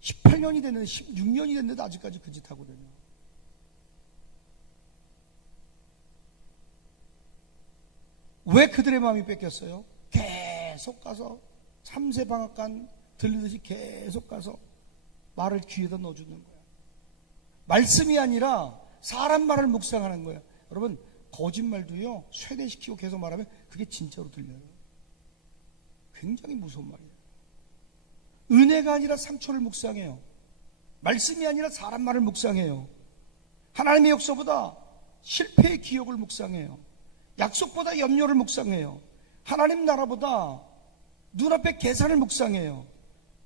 18년이 됐는데, 16년이 됐는데도 아직까지 그 짓 하거든요. 왜 그들의 마음이 뺏겼어요? 계속 가서 참새방앗간 들리듯이 계속 가서 말을 귀에다 넣어주는 거야. 말씀이 아니라 사람 말을 묵상하는 거야. 여러분, 거짓말도요, 쇠뇌시키고 계속 말하면 그게 진짜로 들려요. 굉장히 무서운 말이에요. 은혜가 아니라 상처를 묵상해요. 말씀이 아니라 사람 말을 묵상해요. 하나님의 역사보다 실패의 기억을 묵상해요. 약속보다 염려를 묵상해요. 하나님 나라보다 눈앞의 계산을 묵상해요.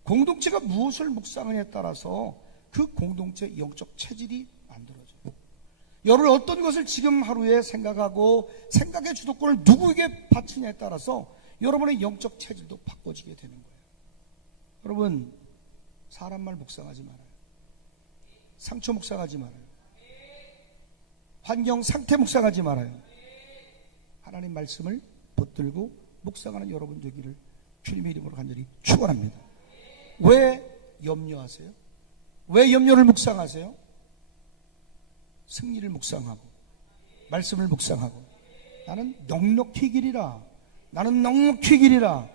공동체가 무엇을 묵상하냐에 따라서 그 공동체의 영적 체질이 만들어져요. 여러분, 어떤 것을 지금 하루에 생각하고 생각의 주도권을 누구에게 바치냐에 따라서 여러분의 영적 체질도 바꿔지게 되는 거예요. 여러분, 사람 말 묵상하지 말아요. 상처 묵상하지 말아요. 환경 상태 묵상하지 말아요. 하나님 말씀을 붙들고 묵상하는 여러분 되기를 주님의 이름으로 간절히 축원합니다. 왜 염려하세요? 왜 염려를 묵상하세요? 승리를 묵상하고 말씀을 묵상하고 나는 넉넉히 기리라. 나는 넉넉히 기리라.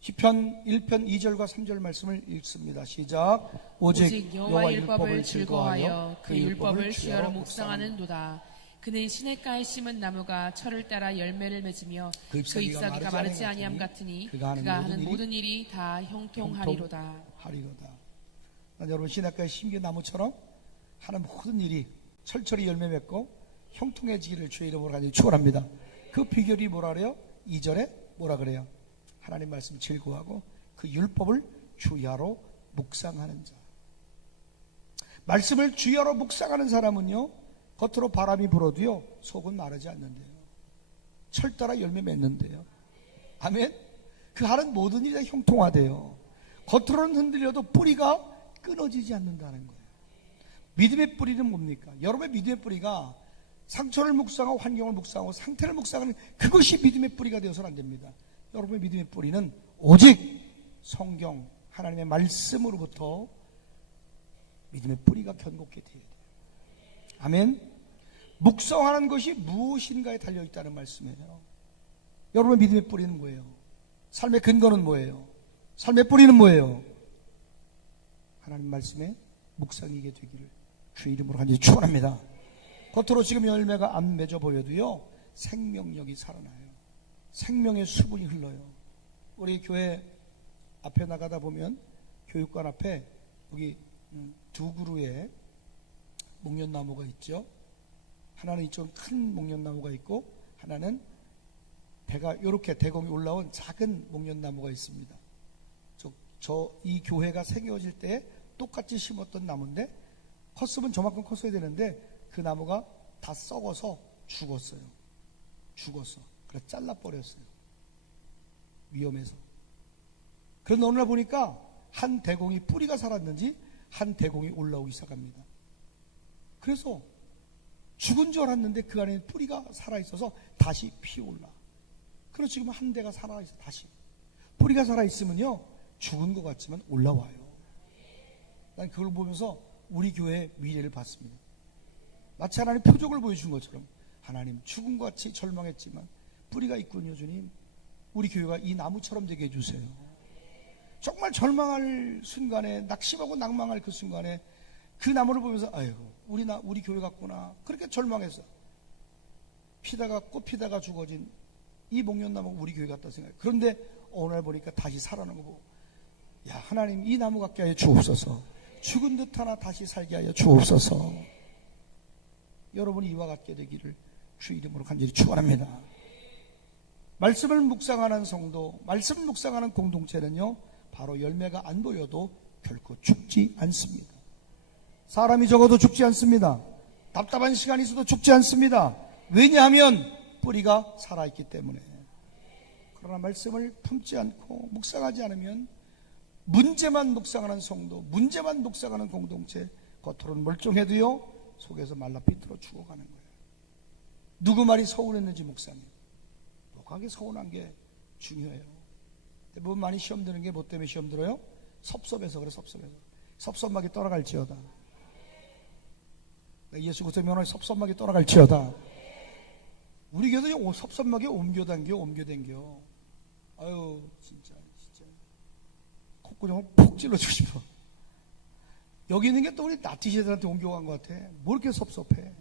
시편 1편 2절과 3절 말씀을 읽습니다. 시작. 오직 여호와 율법을 즐거워하여 그 율법을 주야로 묵상하는도다. 그는 시냇가에 심은 나무가 철을 따라 열매를 맺으며 그 잎사귀가 마르지 아니함 같으니 그가 하는 모든 일이 다 형통하리로다. 여러분, 시냇가에 심긴 나무처럼 하는 모든 일이 철철이 열매 맺고 형통해지기를 주의 이름으로 간절히 축원합니다. 그 비결이 뭐라 그래요? 2절에 뭐라 그래요? 하나님 말씀 즐거워하고 그 율법을 주야로 묵상하는 자. 말씀을 주야로 묵상하는 사람은요, 겉으로 바람이 불어도요 속은 마르지 않는데요. 철 따라 열매 맺는데요. 아멘. 그 하는 모든 일이 다 형통하대요. 겉으로는 흔들려도 뿌리가 끊어지지 않는다는 거예요. 믿음의 뿌리는 뭡니까? 여러분의 믿음의 뿌리가 상처를 묵상하고 환경을 묵상하고 상태를 묵상하는 그것이 믿음의 뿌리가 되어서는 안 됩니다. 여러분의 믿음의 뿌리는 오직 성경 하나님의 말씀으로부터 믿음의 뿌리가 견고하게 되어야 돼요. 아멘. 묵상하는 것이 무엇인가에 달려있다는 말씀이에요. 여러분의 믿음의 뿌리는 뭐예요? 삶의 근거는 뭐예요? 삶의 뿌리는 뭐예요? 하나님 말씀에 묵상이게 되기를 주의 이름으로 간절히 축원합니다. 겉으로 지금 열매가 안 맺어 보여도요 생명력이 살아나요. 생명의 수분이 흘러요. 우리 교회 앞에 나가다 보면 교육관 앞에 여기 두 그루의 목련나무가 있죠. 하나는 이쪽 큰 목련나무가 있고 하나는 배가 이렇게 대공이 올라온 작은 목련나무가 있습니다. 이 교회가 생겨질 때 똑같이 심었던 나무인데 컸으면 저만큼 컸어야 되는데 그 나무가 다 썩어서 죽었어요. 그래서 잘라버렸어요. 위험해서. 그런데 어느 날 보니까 한 대공이 뿌리가 살았는지 한 대공이 올라오기 시작합니다. 그래서 죽은 줄 알았는데 그 안에 뿌리가 살아있어서 다시 피어올라. 그래서 지금 한 대가 살아있어. 다시 뿌리가 살아있으면요 죽은 것 같지만 올라와요. 난 그걸 보면서 우리 교회의 미래를 봤습니다. 마치 하나님 표적을 보여준 것처럼 하나님 죽은 것 같이 절망했지만 뿌리가 있군요. 주님, 우리 교회가 이 나무처럼 되게 해주세요. 정말 절망할 순간에, 낙심하고 낭망할 그 순간에 그 나무를 보면서 아이고 우리 교회 같구나, 그렇게 절망해서 꽃 피다가 죽어진 이 목련나무가 우리 교회 같다 생각해요. 그런데 어느 날 보니까 다시 살아난 거 보고, 야 하나님 이 나무 같게 하여 주옵소서. 죽은 듯 하나 다시 살게 하여 주옵소서. 여러분이 이와 같게 되기를 주 이름으로 간절히 축원합니다. 말씀을 묵상하는 성도, 말씀을 묵상하는 공동체는요 바로 열매가 안 보여도 결코 죽지 않습니다. 사람이 적어도 죽지 않습니다. 답답한 시간이 있어도 죽지 않습니다. 왜냐하면 뿌리가 살아있기 때문에. 그러나 말씀을 품지 않고 묵상하지 않으면 문제만 묵상하는 성도, 문제만 묵상하는 공동체, 겉으로는 멀쩡해도요 속에서 말라 비틀어 죽어가는 거예요. 누구 말이 서운했는지 묵상해요. 녹하게 서운한 게 중요해요. 대부분 많이 시험 드는 게 뭐 때문에 시험 들어요? 섭섭해서 그래. 섭섭하게 떠나갈지어다. 예수 그리스도 명하에 섭섭하게 떠나갈지어다. 우리 교회도 섭섭하게 옮겨댕겨. 아유 진짜 콧구멍을 푹 찔러주고 싶어. 여기 있는 게 또 우리 나티세들한테 옮겨간 것 같아. 뭐 이렇게 섭섭해.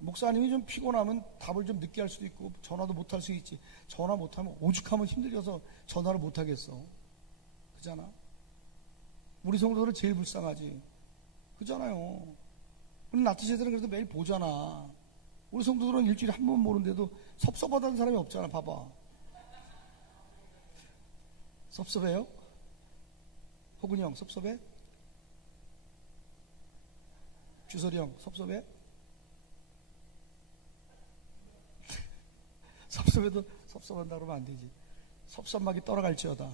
목사님이 좀 피곤하면 답을 좀 늦게 할 수도 있고 전화도 못 할 수 있지. 전화 못하면 오죽하면 힘들어서 전화를 못 하겠어. 그잖아. 우리 성도들은 제일 불쌍하지. 그잖아요. 우리 나티세들은 그래도 매일 보잖아. 우리 성도들은 일주일에 한 번 보는데도 섭섭하다는 사람이 없잖아. 봐봐. 섭섭해요? 호근이 형 섭섭해? 주설이 형 섭섭해? 섭섭해도 섭섭한다 그러면 안 되지. 섭섭막이 떠나갈지어다.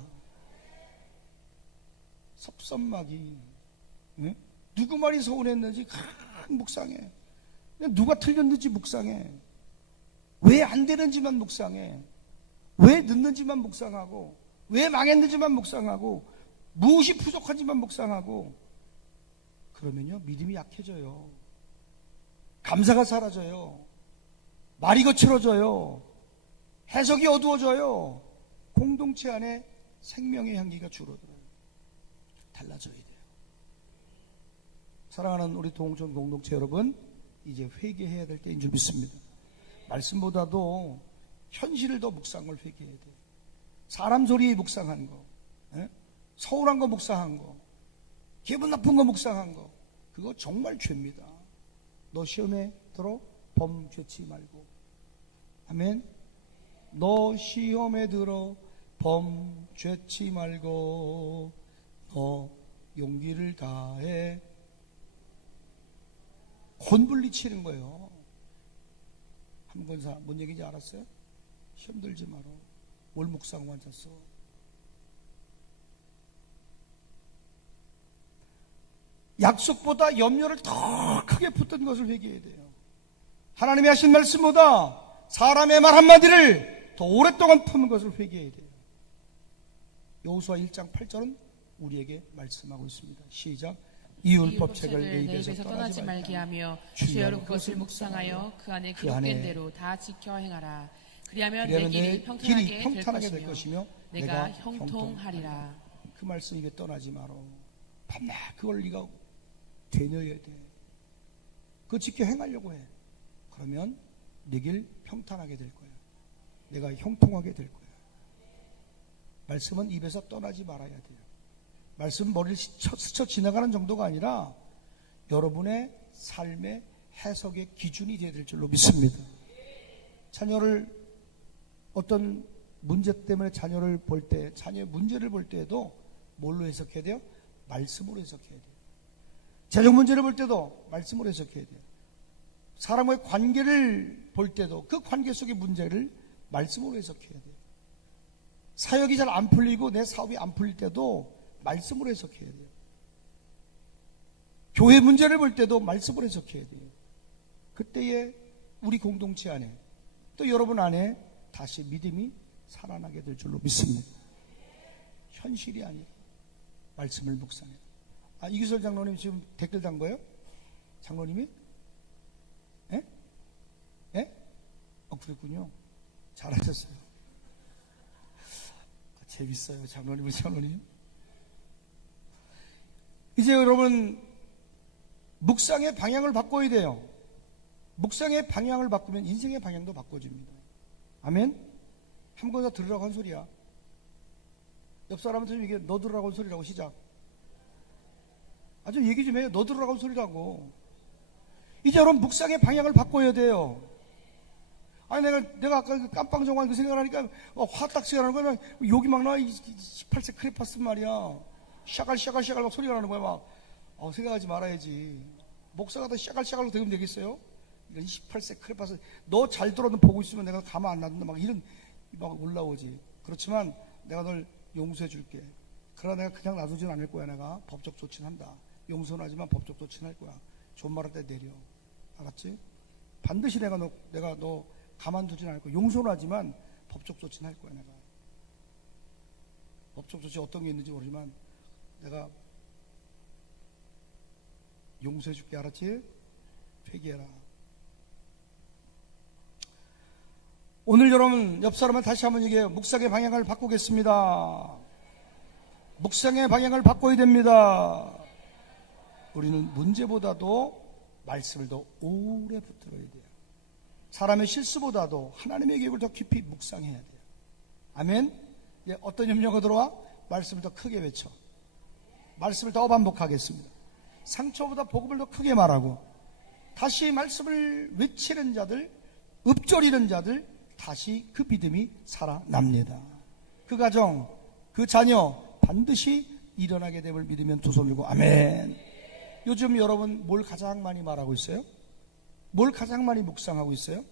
섭섭막이, 응? 누구 말이 서운했는지 묵상해. 누가 틀렸는지 묵상해. 왜 안 되는지만 묵상해. 왜 늦는지만 묵상하고, 왜 망했는지만 묵상하고, 무엇이 부족한지만 묵상하고, 그러면요 믿음이 약해져요. 감사가 사라져요. 말이 거칠어져요. 해석이 어두워져요. 공동체 안에 생명의 향기가 줄어들어요. 달라져야 돼요. 사랑하는 우리 동천 공동체 여러분, 이제 회개해야 될 때인 줄 믿습니다. 말씀보다도 현실을 더 묵상을 회개해야 돼요. 사람 소리에 묵상한 거, 서운한 거 묵상한 거, 기분 나쁜 거 묵상한 거, 그거 정말 죄입니다. 너 시험에 들어 범 죄치 말고. 아멘. 너 시험에 들어 범 죄치 말고 너 용기를 다해. 혼불리 치는 거예요. 한 권사 뭔 얘기인지 알았어요? 시험 들지 마라. 뭘 묵상만 잤어. 약속보다 염려를 더 크게 붙든 것을 회개해야 돼요. 하나님이 하신 말씀보다 사람의 말 한마디를 더 오랫동안 품은 것을 회개해야 돼요. 여호수아 1장 8절은 우리에게 말씀하고 있습니다. 시작. 이 율법책을 내 입에서 떠나지 말게 하며 주여로 그것을 묵상하여 그 안에 기록된 대로 다 지켜 행하라. 그리하면 내 길이 평탄하게 될 것이며 내가 형통하리라. 그 말씀 입에 떠나지 마라. 밤낮 그걸 네가 되뇌어야 돼. 그거 지켜 행하려고 해. 그러면 네 길 평탄하게 될 거야. 내가 형통하게 될 거야. 말씀은 입에서 떠나지 말아야 돼요. 말씀은 머리를 스쳐 지나가는 정도가 아니라 여러분의 삶의 해석의 기준이 되어야 될 줄로 믿습니다. 자녀를 어떤 문제 때문에 자녀를 볼 때, 자녀의 문제를 볼 때에도 뭘로 해석해야 돼요? 말씀으로 해석해야 돼요. 재정 문제를 볼 때도 말씀으로 해석해야 돼요. 사람과의 관계를 볼 때도 그 관계 속의 문제를 말씀으로 해석해야 돼요. 사역이 잘 안 풀리고 내 사업이 안 풀릴 때도 말씀으로 해석해야 돼요. 교회 문제를 볼 때도 말씀으로 해석해야 돼요. 그때에 우리 공동체 안에 또 여러분 안에 다시 믿음이 살아나게 될 줄로 믿습니다. 현실이 아니라 말씀을 묵상해요. 이규설 장로님 지금 댓글 단 거예요? 장로님이? 예? 예? 그랬군요. 잘하셨어요. 재밌어요. 장로님. 이제 여러분 묵상의 방향을 바꿔야 돼요. 묵상의 방향을 바꾸면 인생의 방향도 바꿔집니다. 아멘? 한 번 더 들으라고 한 소리야. 옆 사람한테 좀 이게 너 들으라고 한 소리라고 시작. 좀 얘기 좀 해요. 너 들으라고 한 소리라고. 이제 여러분 묵상의 방향을 바꿔야 돼요. 내가 아까 그 깜빵정관 그 생각하니까 화딱 생각하는 거야. 욕이 막 나. 18세 크레파스 말이야. 샤갈 막 소리가 나는 거야. 막 생각하지 말아야지. 목사가 더 샤갈로 되면 되겠어요? 이런 18세 크레파스. 너 잘 들어. 너 보고 있으면 내가 가만 안 놔둔다. 막 이런 막 올라오지. 그렇지만 내가 널 용서해 줄게. 그러나 내가 그냥 놔두진 않을 거야. 내가 법적 조치는 한다. 용서는 하지만 법적 조치는 할 거야. 존말할 때 내려. 알았지? 반드시 내가 너 가만두진 않을 거야. 용서는 하지만 법적 조치는 할 거야. 내가 법적 조치 어떤 게 있는지 모르지만 내가 용서해 줄게. 알았지? 회개해라. 오늘 여러분 옆 사람을 다시 한번 얘기해요. 묵상의 방향을 바꾸겠습니다. 묵상의 방향을 바꿔야 됩니다. 우리는 문제보다도 말씀을 더 오래 붙들어야 돼요. 사람의 실수보다도 하나님의 계획을 더 깊이 묵상해야 돼요. 아멘. 이제 어떤 염려가 들어와? 말씀을 더 크게 외쳐. 말씀을 더 반복하겠습니다. 상처보다 복음을 더 크게 말하고, 다시 말씀을 외치는 자들, 읊조리는 자들, 다시 그 믿음이 살아납니다. 그 가정, 그 자녀 반드시 일어나게 됨을 믿으면 두 손 들고 아멘. 요즘 여러분 뭘 가장 많이 말하고 있어요? 뭘 가장 많이 묵상하고 있어요?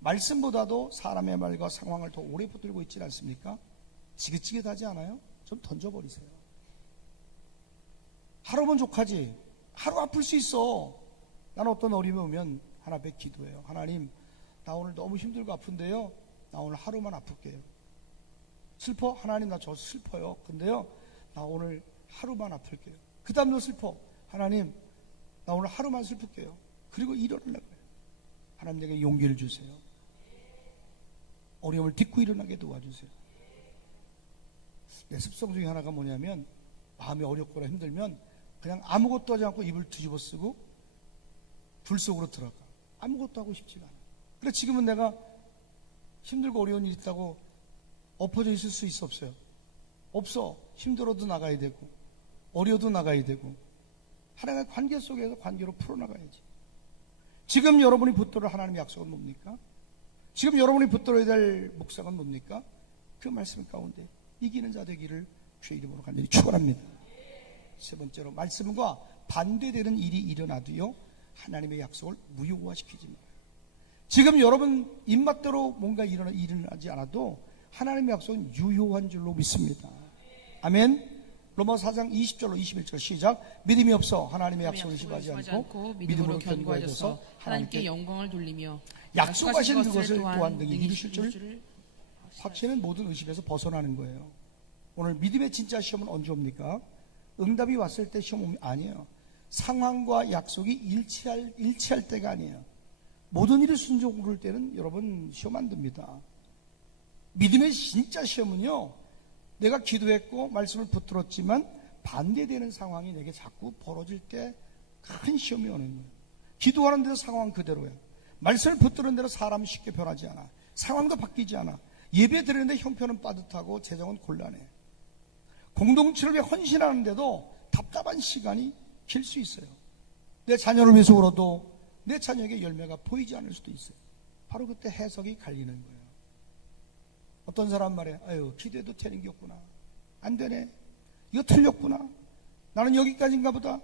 말씀보다도 사람의 말과 상황을 더 오래 붙들고 있지 않습니까? 지긋지긋하지 않아요? 좀 던져버리세요. 하루면 족하지. 하루 아플 수 있어. 나는 어떤 어려움이 오면 하나 뵙 기도해요. 하나님, 나 오늘 너무 힘들고 아픈데요, 나 오늘 하루만 아플게요. 슬퍼? 하나님, 나 저 슬퍼요. 근데요, 나 오늘 하루만 아플게요. 그 다음도 슬퍼. 하나님, 나 오늘 하루만 슬플게요. 그리고 일어나려고 해요. 하나님, 내게 용기를 주세요. 어려움을 딛고 일어나게 도와주세요. 내 습성 중에 하나가 뭐냐면, 마음이 어렵거나 힘들면 그냥 아무것도 하지 않고 입을 뒤집어 쓰고 불 속으로 들어가. 아무것도 하고 싶지가 않아. 그래, 지금은 내가 힘들고 어려운 일이 있다고 엎어져 있을 수 있어, 없어요? 없어. 힘들어도 나가야 되고 어려워도 나가야 되고 하나님의 관계 속에서 관계로 풀어나가야지. 지금 여러분이 붙들어 하나님의 약속은 뭡니까? 지금 여러분이 붙들어야 될 묵상은 뭡니까? 그 말씀 가운데 이기는 자 되기를 주의 이름으로 간절히 축원합니다. 세 번째로, 말씀과 반대되는 일이 일어나도요, 하나님의 약속을 무효화시키지 말아요. 지금 여러분 입맛대로 뭔가 일어나지 않아도 하나님의 약속은 유효한 줄로 믿습니다. 아멘. 로마서 4장 20절로 21절 시작. 믿음이 없어 하나님의 약속을 의심하지 않고 믿음으로 견고해져서 하나님께 영광을 돌리며 약속하신 그것을 또한 능히 이루실 줄 확신은 모든 의심에서 벗어나는 거예요. 오늘 믿음의 진짜 시험은 언제 옵니까? 응답이 왔을 때 시험 오면 아니에요. 상황과 약속이 일치할 때가 아니에요. 모든 일이 순종을 할 때는 여러분 시험 안 듭니다. 믿음의 진짜 시험은요, 내가 기도했고 말씀을 붙들었지만 반대되는 상황이 내게 자꾸 벌어질 때 큰 시험이 오는 거예요. 기도하는 데서 상황 그대로예요. 말씀을 붙드는 대로 사람이 쉽게 변하지 않아. 상황도 바뀌지 않아. 예배 드리는데 형편은 빠듯하고 재정은 곤란해. 공동체를 위해 헌신하는데도 답답한 시간이 길 수 있어요. 내 자녀를 위해서 울어도 내 자녀에게 열매가 보이지 않을 수도 있어요. 바로 그때 해석이 갈리는 거예요. 어떤 사람 말에, 아유, 기도해도 되는 게 없구나. 안 되네. 이거 틀렸구나. 나는 여기까지인가 보다.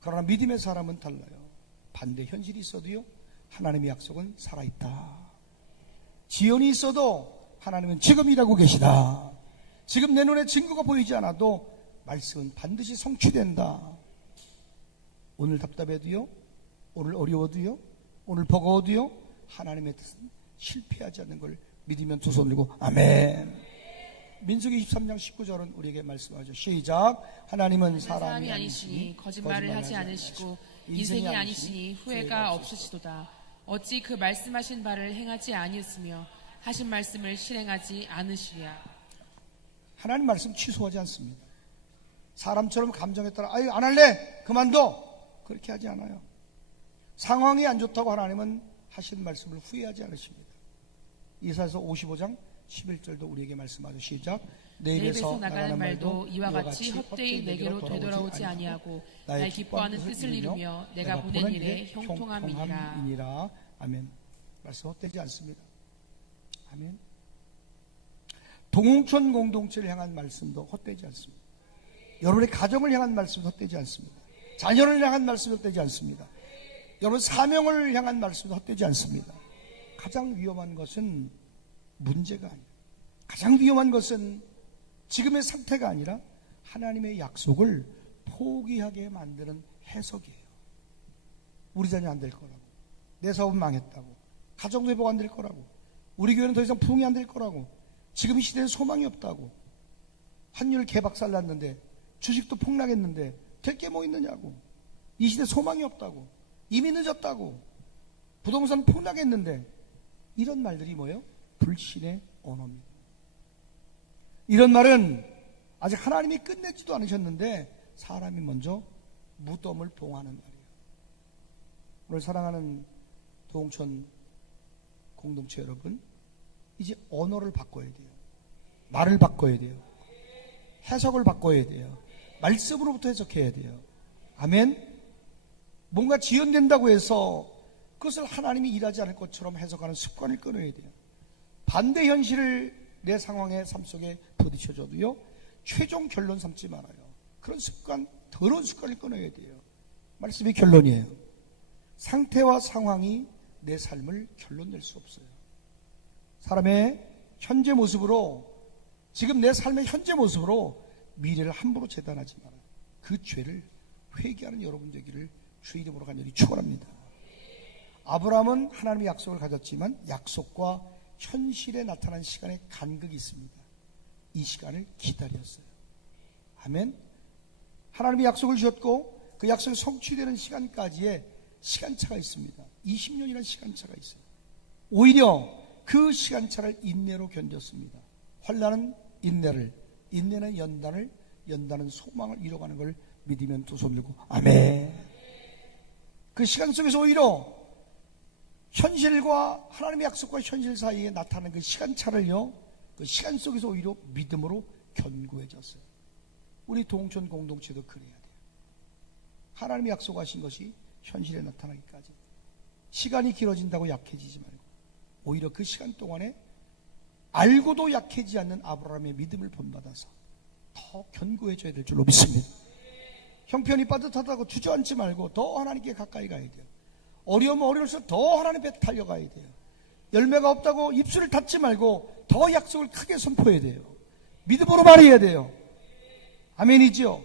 그러나 믿음의 사람은 달라요. 반대 현실이 있어도요, 하나님의 약속은 살아있다. 지연이 있어도 하나님은 지금 일하고 계시다. 지금 내 눈에 증거가 보이지 않아도 말씀은 반드시 성취된다. 오늘 답답해도요, 오늘 어려워도요, 오늘 버거워도요, 하나님의 뜻은 실패하지 않는 걸 믿으면 두 손 들고 아멘. 민수기 23장 19절은 우리에게 말씀하죠. 시작. 하나님은 사람이 아니시니 거짓말을 하지 않으시고 인생이 아니시니 후회가 없으시도다. 어찌 그 말씀하신 바를 행하지 아니었으며 하신 말씀을 실행하지 않으시랴. 하나님 말씀 취소하지 않습니다. 사람처럼 감정에 따라 아유 안 할래 그만둬 그렇게 하지 않아요. 상황이 안 좋다고 하나님은 하신 말씀을 후회하지 않으십니다. 이사야서 55장 11절도 우리에게 말씀하죠. 시작. 내 입에서 나가는 말도 이와 같이 헛되이 내게로 되돌아오지 아니하고 나의 기뻐하는 뜻을 이루며 내가 보낸 일에 형통함이니라. 아멘. 말씀 헛되지 않습니다. 아멘. 동천 공동체를 향한 말씀도 헛되지 않습니다. 여러분의 가정을 향한 말씀도 헛되지 않습니다. 자녀를 향한 말씀도 헛되지 않습니다. 여러분 사명을 향한 말씀도 헛되지 않습니다. 가장 위험한 것은 문제가 아니에요. 가장 위험한 것은 지금의 상태가 아니라 하나님의 약속을 포기하게 만드는 해석이에요. 우리 자녀 안 될 거라고, 내 사업은 망했다고, 가정도 회복 안 될 거라고, 우리 교회는 더 이상 부흥이 안 될 거라고, 지금 이 시대는 소망이 없다고, 환율 개박살 났는데, 주식도 폭락했는데 될 게 뭐 있느냐고, 이 시대 소망이 없다고, 이미 늦었다고, 부동산 폭락했는데, 이런 말들이 뭐예요? 불신의 언어입니다. 이런 말은 아직 하나님이 끝내지도 않으셨는데 사람이 먼저 무덤을 봉하는 말이에요. 오늘 사랑하는 도홍천 공동체 여러분, 이제 언어를 바꿔야 돼요. 말을 바꿔야 돼요. 해석을 바꿔야 돼요. 말씀으로부터 해석해야 돼요. 아멘. 뭔가 지연된다고 해서 그것을 하나님이 일하지 않을 것처럼 해석하는 습관을 끊어야 돼요. 반대 현실을 내 상황의 삶 속에 부딪혀줘도요, 최종 결론 삼지 말아요. 그런 습관, 더러운 습관을 끊어야 돼요. 말씀이 결론이에요. 상태와 상황이 내 삶을 결론 낼 수 없어요. 사람의 현재 모습으로, 지금 내 삶의 현재 모습으로 미래를 함부로 재단하지 말아요. 그 죄를 회개하는 여러분 되기를 주의 이름으로 간절히 축원합니다. 아브라함은 하나님의 약속을 가졌지만 약속과 현실에 나타난 시간에 간극이 있습니다. 이 시간을 기다렸어요. 아멘. 하나님이 약속을 주셨고 그 약속이 성취되는 시간까지의 시간차가 있습니다. 20년이라는 시간차가 있어요. 오히려 그 시간차를 인내로 견뎠습니다. 환난은 인내를, 인내는 연단을, 연단은 소망을 이뤄가는 걸 믿으면 두 손 들고 아멘. 그 시간 속에서 오히려 현실과 하나님의 약속과 현실 사이에 나타나는 그 시간차를요, 그 시간 속에서 오히려 믿음으로 견고해졌어요. 우리 동천 공동체도 그래야 돼요. 하나님이 약속하신 것이 현실에 나타나기까지 시간이 길어진다고 약해지지 말고 오히려 그 시간 동안에 알고도 약해지지 않는 아브라함의 믿음을 본받아서 더 견고해져야 될 줄로 믿습니다. 형편이 빠듯하다고 주저앉지 말고 더 하나님께 가까이 가야 돼요. 어려우면 어려울수록 더 하나님 배 달려가야 돼요. 열매가 없다고 입술을 닫지 말고 더 약속을 크게 선포해야 돼요. 믿음으로 말해야 돼요. 아멘이죠?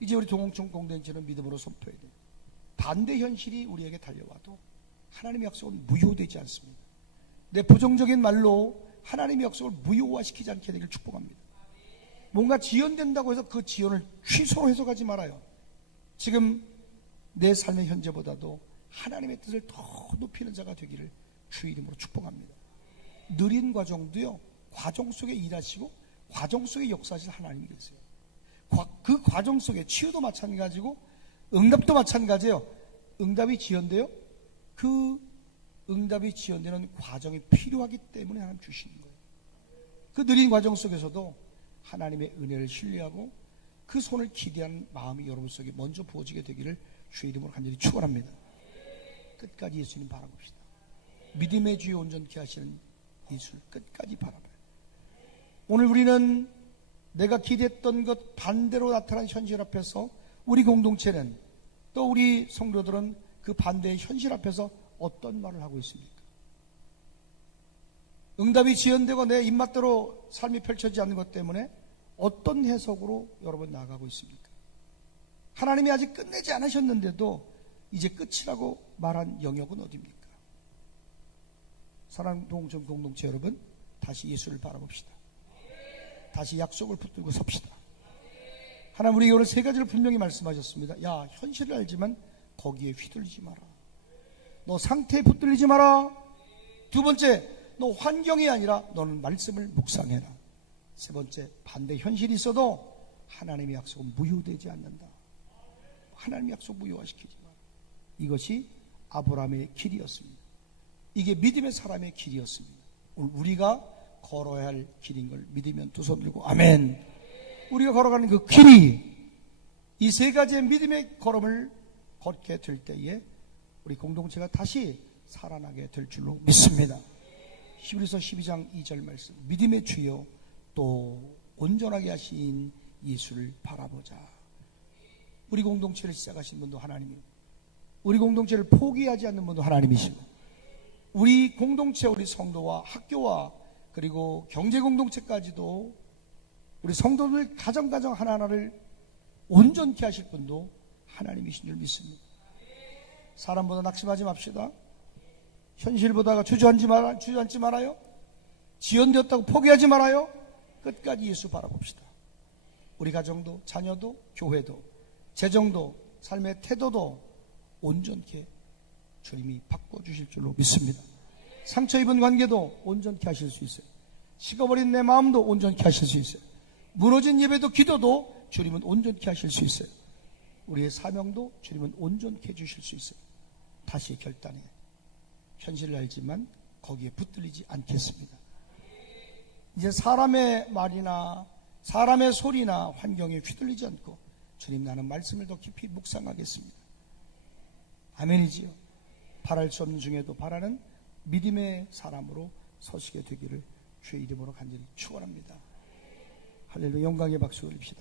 이제 우리 동홍천 공동체는 믿음으로 선포해야 돼요. 반대 현실이 우리에게 달려와도 하나님의 약속은 무효되지 않습니다. 내 부정적인 말로 하나님의 약속을 무효화시키지 않게 되기를 축복합니다. 뭔가 지연된다고 해서 그 지연을 취소로 해석하지 말아요. 지금 내 삶의 현재보다도 하나님의 뜻을 더 높이는 자가 되기를 주의 이름으로 축복합니다. 느린 과정도요, 과정 속에 일하시고 과정 속에 역사하실 하나님이 계세요. 그 과정 속에 치유도 마찬가지고 응답도 마찬가지예요. 응답이 지연돼요. 그 응답이 지연되는 과정이 필요하기 때문에 하나님 주시는 거예요. 그 느린 과정 속에서도 하나님의 은혜를 신뢰하고 그 손을 기대하는 마음이 여러분 속에 먼저 부어지게 되기를 주의 이름으로 간절히 축원합니다. 끝까지 예수님 바라봅시다. 믿음의 주에 온전케 하시는 예수를 끝까지 바라봐요. 오늘 우리는 내가 기대했던 것 반대로 나타난 현실 앞에서 우리 공동체는 또 우리 성도들은 그 반대의 현실 앞에서 어떤 말을 하고 있습니까? 응답이 지연되고 내 입맛대로 삶이 펼쳐지지 않는 것 때문에 어떤 해석으로 여러분 나아가고 있습니까? 하나님이 아직 끝내지 않으셨는데도 이제 끝이라고 말한 영역은 어디입니까? 사랑하는 동천 공동체 여러분, 다시 예수를 바라봅시다. 다시 약속을 붙들고 섭시다. 하나님 우리에게 오늘 세 가지를 분명히 말씀하셨습니다. 야, 현실을 알지만 거기에 휘둘리지 마라. 너 상태에 붙들리지 마라. 두 번째, 너 환경이 아니라 너는 말씀을 묵상해라. 세 번째, 반대 현실이 있어도 하나님의 약속은 무효되지 않는다. 하나님의 약속 무효화시키지 마라. 이것이 아브라함의 길이었습니다. 이게 믿음의 사람의 길이었습니다. 오늘 우리가 걸어야 할 길인 걸 믿으면 두 손 들고 아멘. 우리가 걸어가는 그 길이 이 세 가지의 믿음의 걸음을 걷게 될 때에 우리 공동체가 다시 살아나게 될 줄로 믿습니다. 히브리서 12장 2절 말씀, 믿음의 주여 또 온전하게 하신 예수를 바라보자. 우리 공동체를 시작하신 분도 하나님이고 우리 공동체를 포기하지 않는 분도 하나님이시고 우리 공동체, 우리 성도와 학교와 그리고 경제 공동체까지도 우리 성도들 가정 하나하나를 온전케 하실 분도 하나님이신 줄 믿습니다. 사람보다 낙심하지 맙시다. 현실보다가 주저앉지 말아요. 지연되었다고 포기하지 말아요. 끝까지 예수 바라봅시다. 우리 가정도, 자녀도, 교회도, 재정도, 삶의 태도도 온전케 주님이 바꿔주실 줄로 믿습니다. 상처 입은 관계도 온전케 하실 수 있어요. 식어버린 내 마음도 온전케 하실 수 있어요. 무너진 예배도 기도도 주님은 온전케 하실 수 있어요. 우리의 사명도 주님은 온전케 해주실 수 있어요. 다시 결단해. 현실을 알지만 거기에 붙들리지 않겠습니다. 이제 사람의 말이나 사람의 소리나 환경에 휘둘리지 않고 주님, 나는 말씀을 더 깊이 묵상하겠습니다. 아멘이지요. 바랄 수 없는 중에도 바라는 믿음의 사람으로 서시게 되기를 주의 이름으로 간절히 축원합니다. 할렐루야. 영광의 박수 올립시다.